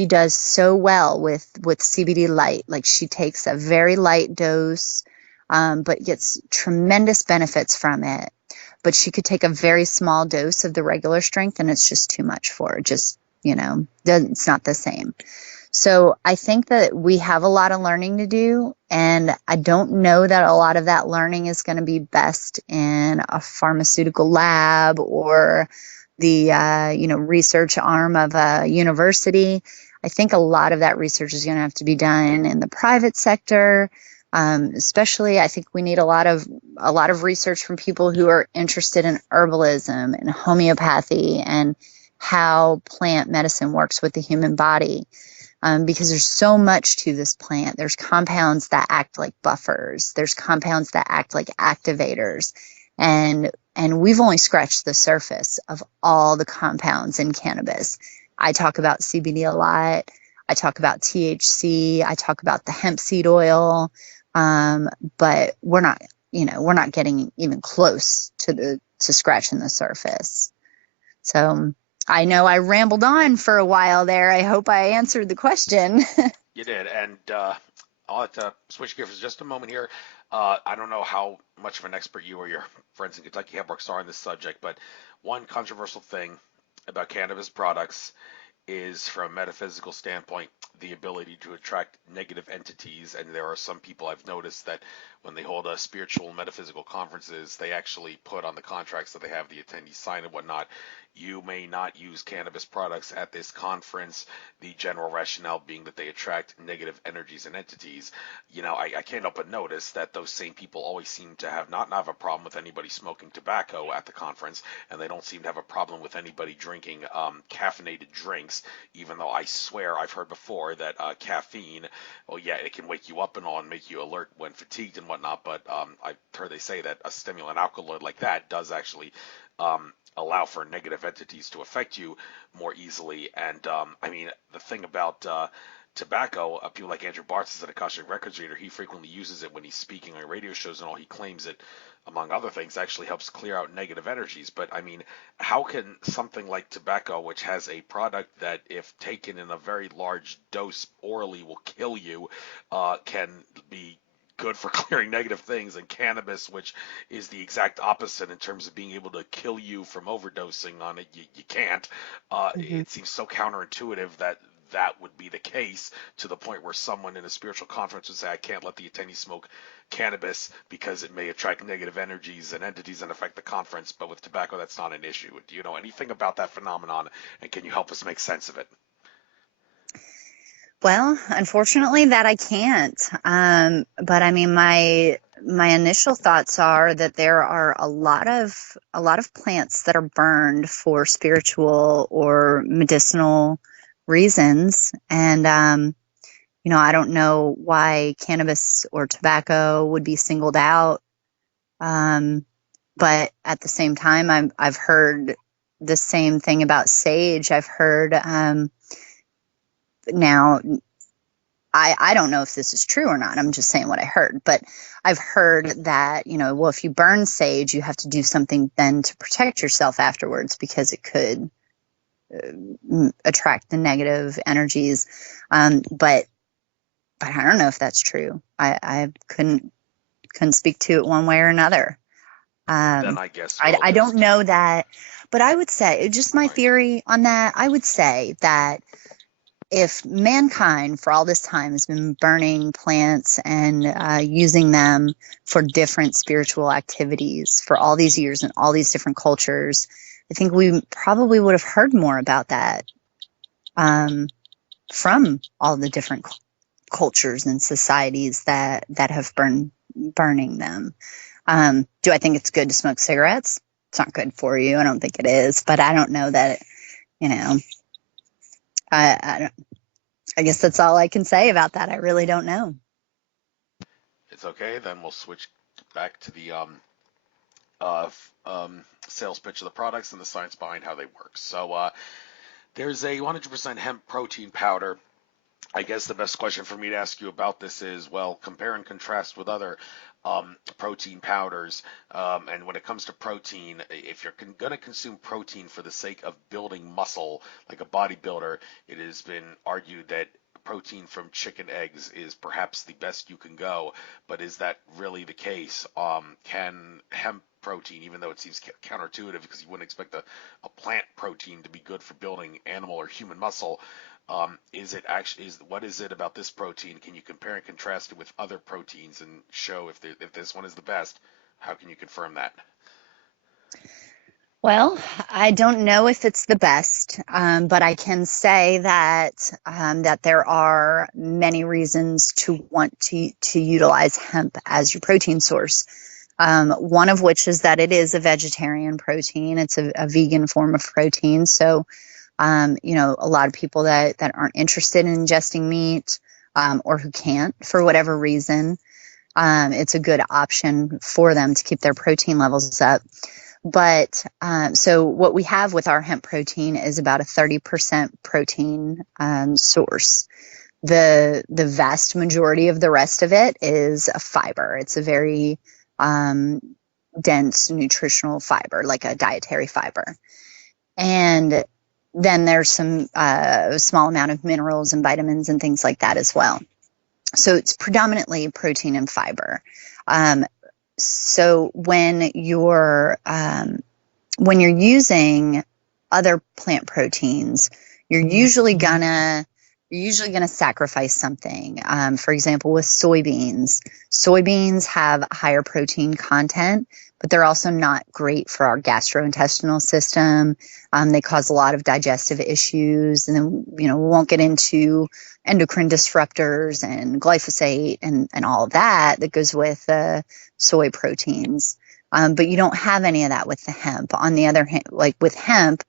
does so well with CBD light. Like, she takes a very light dose, but gets tremendous benefits from it. But she could take a very small dose of the regular strength, and it's just too much for her. Just, it's not the same. So I think that we have a lot of learning to do, and I don't know that a lot of that learning is going to be best in a pharmaceutical lab or the research arm of a university. I think a lot of that research is going to have to be done in the private sector. Especially, I think we need a lot of research from people who are interested in herbalism and homeopathy and how plant medicine works with the human body. Because there's so much to this plant. There's compounds that act like buffers. There's compounds that act like activators. And we've only scratched the surface of all the compounds in cannabis. I talk about CBD a lot. I talk about THC. I talk about the hemp seed oil. But we're not getting even close to scratching the surface. So I know I rambled on for a while there. I hope I answered the question. You did, and I'll have to switch gears for just a moment here. I don't know how much of an expert you or your friends in Kentucky Hemp are on this subject, but one controversial thing about cannabis products is, from a metaphysical standpoint, the ability to attract negative entities. And there are some people I've noticed that when they hold spiritual and metaphysical conferences, they actually put on the contracts that they have the attendees sign and whatnot, you may not use cannabis products at this conference. The general rationale being that they attract negative energies and entities. I can't help but notice that those same people always seem to not have a problem with anybody smoking tobacco at the conference, and they don't seem to have a problem with anybody drinking caffeinated drinks, even though I swear I've heard before that caffeine, oh yeah, it can wake you up and all and make you alert when fatigued and whatnot, but I've heard they say that a stimulant alkaloid like that does actually allow for negative entities to affect you more easily. And I mean, the thing about tobacco, people like Andrew Bartz is an Akashic Records reader. He frequently uses it when he's speaking on radio shows and all. He claims it, among other things, actually helps clear out negative energies. But I mean, how can something like tobacco, which has a product that, if taken in a very large dose orally, will kill you, can be good for clearing negative things, and cannabis, which is the exact opposite in terms of being able to kill you from overdosing on it, you can't. Mhm. It seems so counterintuitive that that would be the case, to the point where someone in a spiritual conference would say, I can't let the attendees smoke cannabis because it may attract negative energies and entities and affect the conference. But with tobacco, that's not an issue. Do you know anything about that phenomenon, and can you help us make sense of it? Well, unfortunately, that I can't. But I mean, my initial thoughts are that there are a lot of plants that are burned for spiritual or medicinal reasons, and I don't know why cannabis or tobacco would be singled out. Um, but at the same time, I've heard the same thing about sage. I've heard now. I don't know if this is true or not. I'm just saying what I heard. But I've heard that, well, if you burn sage, you have to do something then to protect yourself afterwards because it could attract the negative energies. But I don't know if that's true. I couldn't speak to it one way or another. Then Um, I guess I we'll I don't just know that, but I would say, just my right. theory on that, I would say that if mankind for all this time has been burning plants and using them for different spiritual activities for all these years in all these different cultures, I think we probably would have heard more about that um, from all the different cultures and societies that have burning them. Do I think it's good to smoke cigarettes? It's not good for you. I don't think it is, but I don't know that, you know, I I guess that's all I can say about that. I really don't know. It's okay. Then we'll switch back to the sales pitch of the products and the science behind how they work. So there's a 100% hemp protein powder. I guess the best question for me to ask you about this is, well, compare and contrast with other protein powders. And when it comes to protein, if you're going to consume protein for the sake of building muscle, like a bodybuilder, it has been argued that protein from chicken eggs is perhaps the best you can go. But is that really the case? Can hemp protein, even though it seems counterintuitive because you wouldn't expect a plant protein to be good for building animal or human muscle, is it actually, what is it about this protein? Can you compare and contrast it with other proteins and show if this one is the best? How can you confirm that? Well, I don't know if it's the best, but I can say that there are many reasons to want to utilize hemp as your protein source. One of which is that it is a vegetarian protein. It's a vegan form of protein. So, a lot of people that aren't interested in ingesting meat, or who can't for whatever reason, it's a good option for them to keep their protein levels up. But so what we have with our hemp protein is about a 30% protein source. The vast majority of the rest of it is a fiber. It's a very um, dense nutritional fiber, like a dietary fiber. And then there's some small amount of minerals and vitamins and things like that as well. So it's predominantly protein and fiber. Um, so when you're using other plant proteins, you're usually gonna sacrifice something. For example, with soybeans have higher protein content, but they're also not great for our gastrointestinal system. They cause a lot of digestive issues, and then we won't get into endocrine disruptors and glyphosate and all of that goes with soy proteins. But you don't have any of that with the hemp. On the other hand, like with hemp,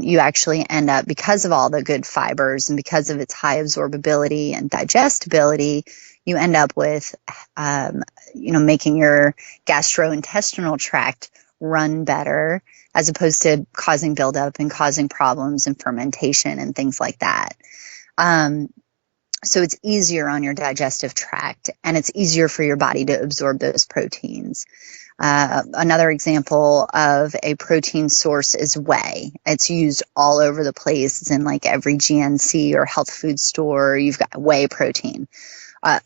you actually end up, because of all the good fibers and because of its high absorbability and digestibility, you end up with, making your gastrointestinal tract run better, as opposed to causing buildup and causing problems and fermentation and things like that. So it's easier on your digestive tract, and it's easier for your body to absorb those proteins. Another example of a protein source is whey. It's used all over the place. It's in like every GNC or health food store. You've got whey protein.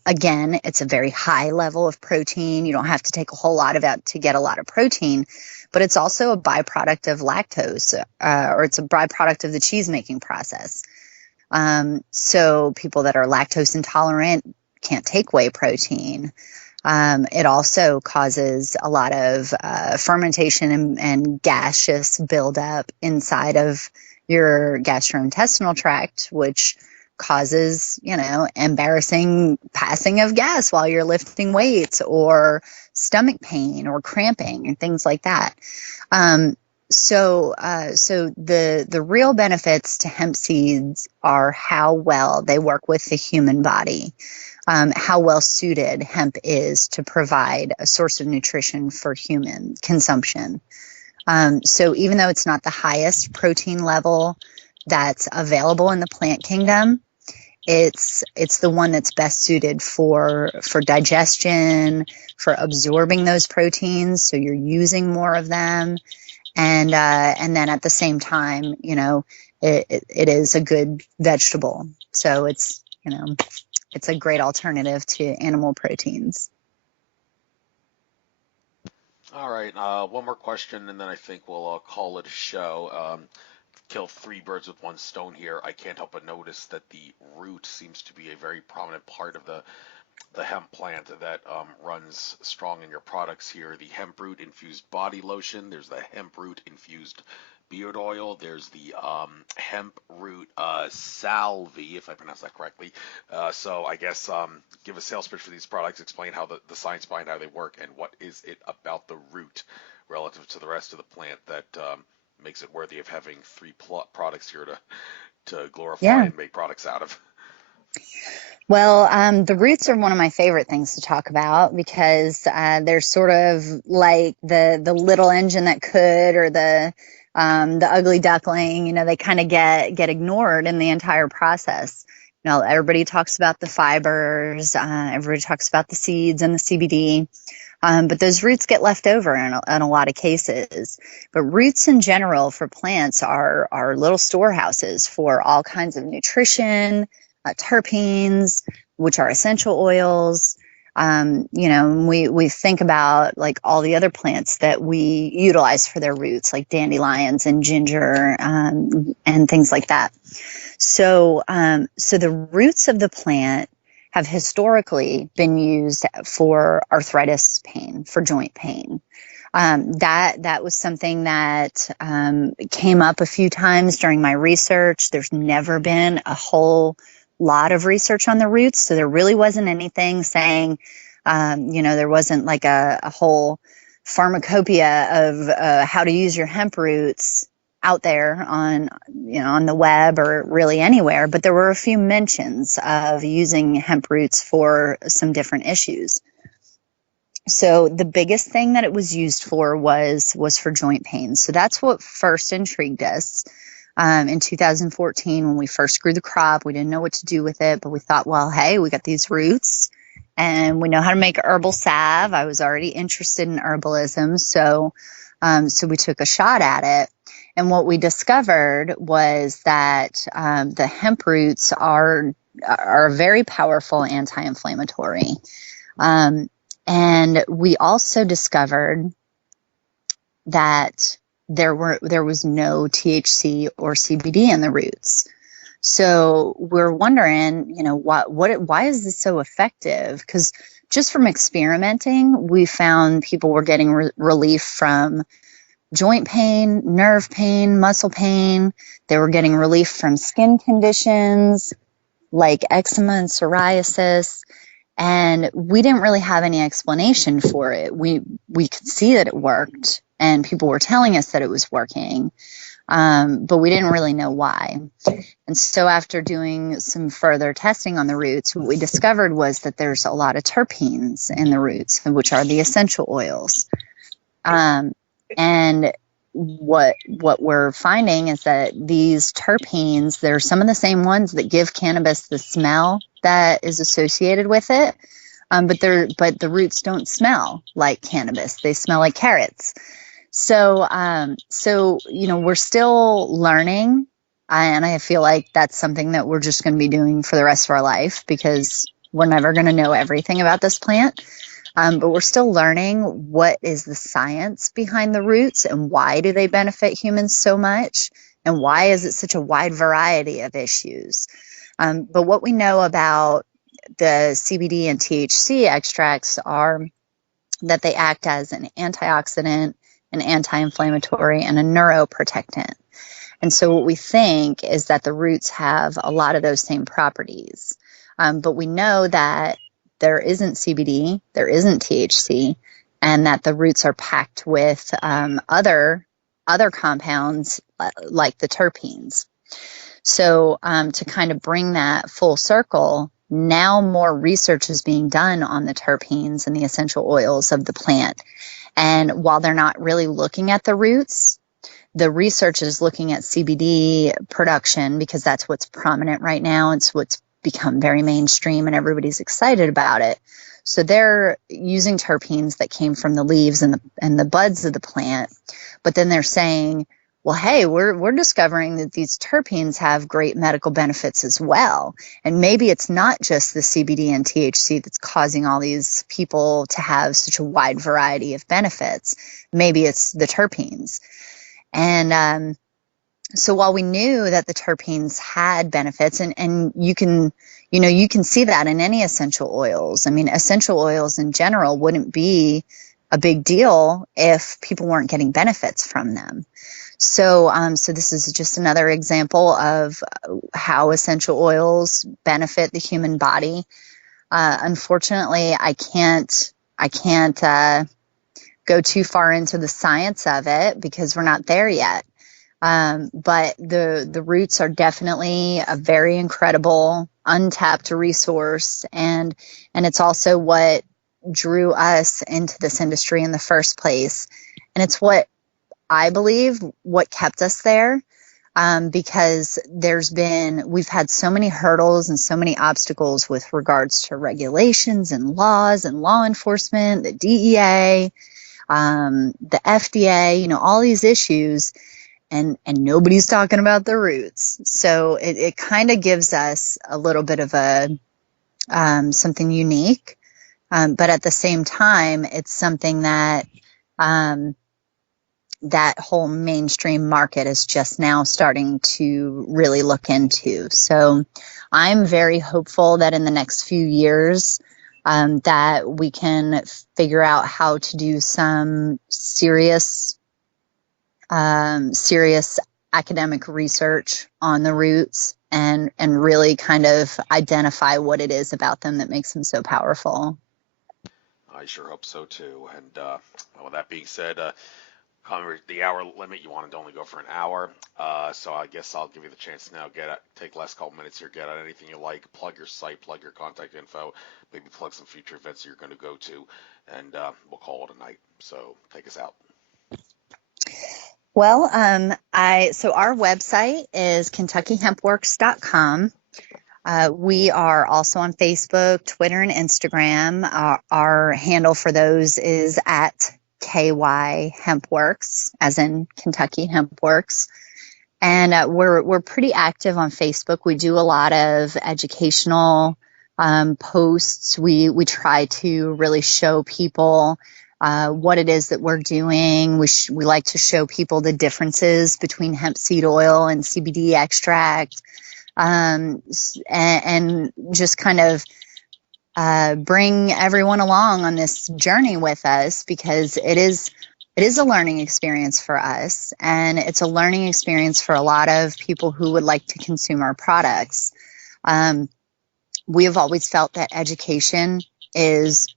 Again, it's a very high level of protein. You don't have to take a whole lot of that to get a lot of protein, but it's also a byproduct of lactose, or it's a byproduct of the cheese making process. So people that are lactose intolerant can't take whey protein. It also causes a lot of fermentation and gaseous buildup inside of your gastrointestinal tract, which causes, embarrassing passing of gas while you're lifting weights, or stomach pain or cramping and things like that. So the real benefits to hemp seeds are how well they work with the human body. How well suited hemp is to provide a source of nutrition for human consumption. So even though it's not the highest protein level that's available in the plant kingdom, it's the one that's best suited for digestion, for absorbing those proteins. So you're using more of them, and then at the same time, it is a good vegetable. So it's a great alternative to animal proteins. All right, one more question, and then I think we'll call it a show. Kill three birds with one stone here. I can't help but notice that the root seems to be a very prominent part of the hemp plant that runs strong in your products here. The hemp root infused body lotion. There's the hemp root infused beard oil. There's the hemp root salve, if I pronounce that correctly. So I guess give a sales pitch for these products. Explain how the science behind how they work, and what is it about the root relative to the rest of the plant that makes it worthy of having three products here to glorify Yeah. and make products out of. Well, the roots are one of my favorite things to talk about, because they're sort of like the little engine that could, or the ugly duckling. They kind of get ignored in the entire process. Everybody talks about the fibers, everybody talks about the seeds and the CBD, but those roots get left over in a lot of cases. But roots in general for plants are little storehouses for all kinds of nutrition, terpenes, which are essential oils. We think about like all the other plants that we utilize for their roots, like dandelions and ginger, and things like that. So the roots of the plant have historically been used for arthritis pain, for joint pain. That was something that came up a few times during my research. There's never been a whole lot of research on the roots, so there really wasn't anything saying, there wasn't like a whole pharmacopoeia of how to use your hemp roots out there on the web or really anywhere, but there were a few mentions of using hemp roots for some different issues. So the biggest thing that it was used for was for joint pain. So that's what first intrigued us. In 2014, when we first grew the crop, we didn't know what to do with it, but we thought, well, hey, we got these roots and we know how to make herbal salve. I was already interested in herbalism, so we took a shot at it. And what we discovered was that the hemp roots are a very powerful anti-inflammatory. And we also discovered that there was no THC or CBD in the roots. So we're wondering, why is this so effective? Because just from experimenting, we found people were getting relief from joint pain, nerve pain, muscle pain. They were getting relief from skin conditions like eczema and psoriasis. And we didn't really have any explanation for it. We could see that it worked, and people were telling us that it was working, but we didn't really know why. And so after doing some further testing on the roots, what we discovered was that there's a lot of terpenes in the roots, which are the essential oils. And what we're finding is that these terpenes, they're some of the same ones that give cannabis the smell that is associated with it. But the roots don't smell like cannabis. They smell like carrots. So we're still learning, and I feel like that's something that we're just going to be doing for the rest of our life, because we're never going to know everything about this plant. But we're still learning what is the science behind the roots, and why do they benefit humans so much, and why is it such a wide variety of issues. But what we know about the CBD and THC extracts are that they act as an antioxidant, an anti-inflammatory, and a neuroprotectant. And so what we think is that the roots have a lot of those same properties. But we know that there isn't CBD, there isn't THC, and that the roots are packed with other compounds like the terpenes. So to kind of bring that full circle, now more research is being done on the terpenes and the essential oils of the plant. And while they're not really looking at the roots, the research is looking at CBD production, because that's what's prominent right now. It's what's become very mainstream and everybody's excited about it. So they're using terpenes that came from the leaves and the buds of the plant. But then they're saying, well, hey, we're discovering that these terpenes have great medical benefits as well. And maybe it's not just the CBD and THC that's causing all these people to have such a wide variety of benefits. Maybe it's the terpenes. And so while we knew that the terpenes had benefits, and you can see that in any essential oils. I mean, essential oils in general wouldn't be a big deal if people weren't getting benefits from them. So this is just another example of how essential oils benefit the human body. Unfortunately, I can't go too far into the science of it because we're not there yet. But the roots are definitely a very incredible, untapped resource, and it's also what drew us into this industry in the first place. And it's what I believe what kept us there, because we've had so many hurdles and so many obstacles with regards to regulations and laws and law enforcement, the DEA, the FDA, all these issues. And nobody's talking about the roots. So it kind of gives us a little bit of something unique. But at the same time, it's something that that whole mainstream market is just now starting to really look into. So I'm very hopeful that in the next few years, that we can figure out how to do some serious academic research on the roots and really kind of identify what it is about them that makes them so powerful. I sure hope so too. And with that being said, the hour limit, you wanted to only go for an hour. So I guess I'll give you the chance now. Take last couple minutes here, get out anything you like, plug your site, plug your contact info, maybe plug some future events you're going to go to, and we'll call it a night. So take us out. Well, so our website is KentuckyHempWorks.com. We are also on Facebook, Twitter, and Instagram. Our handle for those is at KY Hempworks, as in Kentucky Hempworks. And we're pretty active on Facebook. We do a lot of educational posts. We try to really show people what it is that we're doing. We like to show people the differences between hemp seed oil and CBD extract, and just kind of bring everyone along on this journey with us, because it is a learning experience for us, and it's a learning experience for a lot of people who would like to consume our products. We have always felt that education is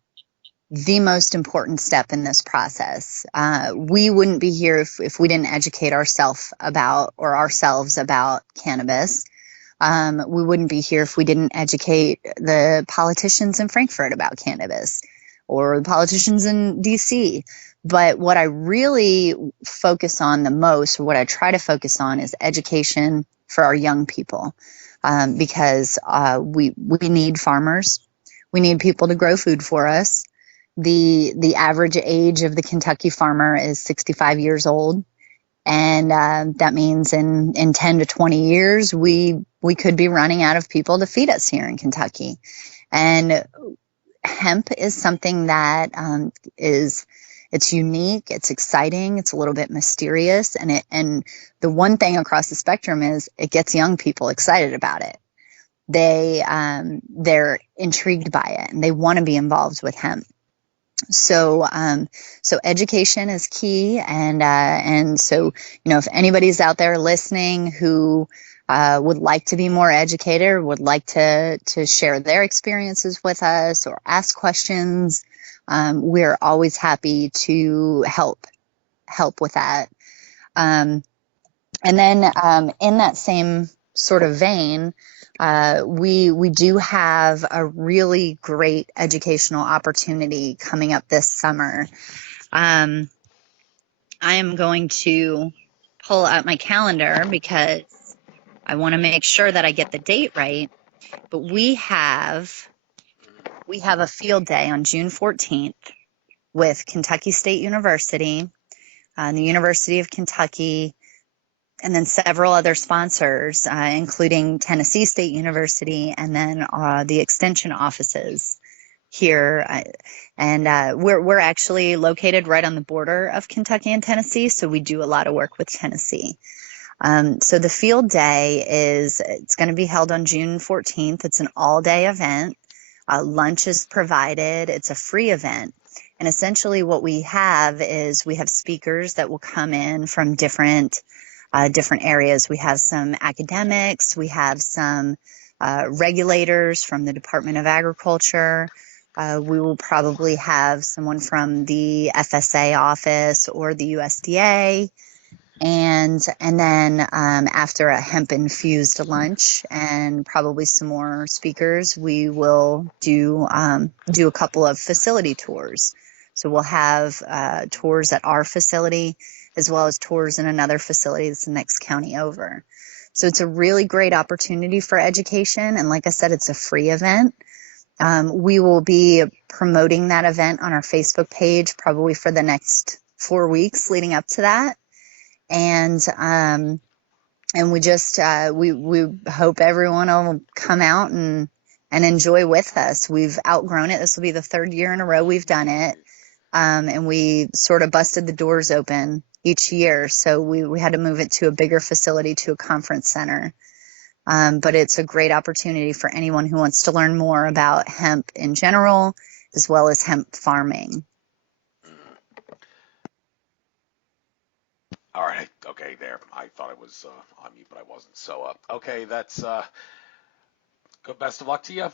the most important step in this process. We wouldn't be here if we didn't educate ourselves about cannabis. We wouldn't be here if we didn't educate the politicians in Frankfurt about cannabis, or the politicians in DC. But what I really focus on the most, or what I try to focus on, is education for our young people, because we need farmers. We need people to grow food for us. The average age of the Kentucky farmer is 65 years old. And that means in 10 to 20 years, we could be running out of people to feed us here in Kentucky. And hemp is something that it's unique, it's exciting, it's a little bit mysterious, and the one thing across the spectrum is it gets young people excited about it. They're intrigued by it, and they want to be involved with hemp. So education is key, and so, if anybody's out there listening who would like to be more educated, or would like to share their experiences with us or ask questions, we're always happy to help with that. And then in that same sort of vein, we do have a really great educational opportunity coming up this summer. I am going to pull out my calendar because I want to make sure that I get the date right. But we have a field day on June 14th with Kentucky State University, the University of Kentucky, and then several other sponsors, including Tennessee State University, and then the extension offices here. We're actually located right on the border of Kentucky and Tennessee, so we do a lot of work with Tennessee. So the field day it's going to be held on June 14th. It's an all-day event. Lunch is provided. It's a free event. And essentially what we have is we have speakers that will come in from different areas. We have some academics. We have some regulators from the Department of Agriculture. We will probably have someone from the FSA office or the USDA. And then after a hemp-infused lunch and probably some more speakers, we will do a couple of facility tours. So we'll have tours at our facility, as well as tours in another facility that's the next county over. So it's a really great opportunity for education. And like I said, it's a free event. We will be promoting that event on our Facebook page probably for the next 4 weeks leading up to that. And we just we hope everyone will come out and enjoy with us. We've outgrown it. This will be the third year in a row we've done it. And we sort of busted the doors open each year. So we had to move it to a bigger facility, to a conference center. But it's a great opportunity for anyone who wants to learn more about hemp in general, as well as hemp farming. All right. Okay, there. I thought I was on mute, but I wasn't. So, okay, that's good. Best of luck to you.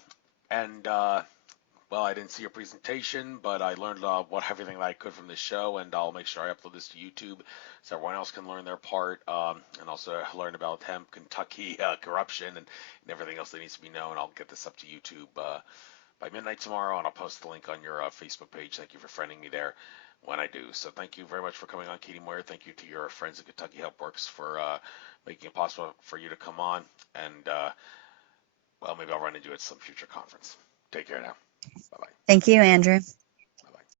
And well, I didn't see your presentation, but I learned everything that I could from this show, and I'll make sure I upload this to YouTube so everyone else can learn their part, and also learn about hemp, Kentucky corruption, and everything else that needs to be known. I'll get this up to YouTube by midnight tomorrow, and I'll post the link on your Facebook page. Thank you for friending me there when I do. So thank you very much for coming on, Katie Moyer. Thank you to your friends at Kentucky Hemp Works for making it possible for you to come on, and well, maybe I'll run into you at some future conference. Take care now. Bye-bye. Thank you, Andrew.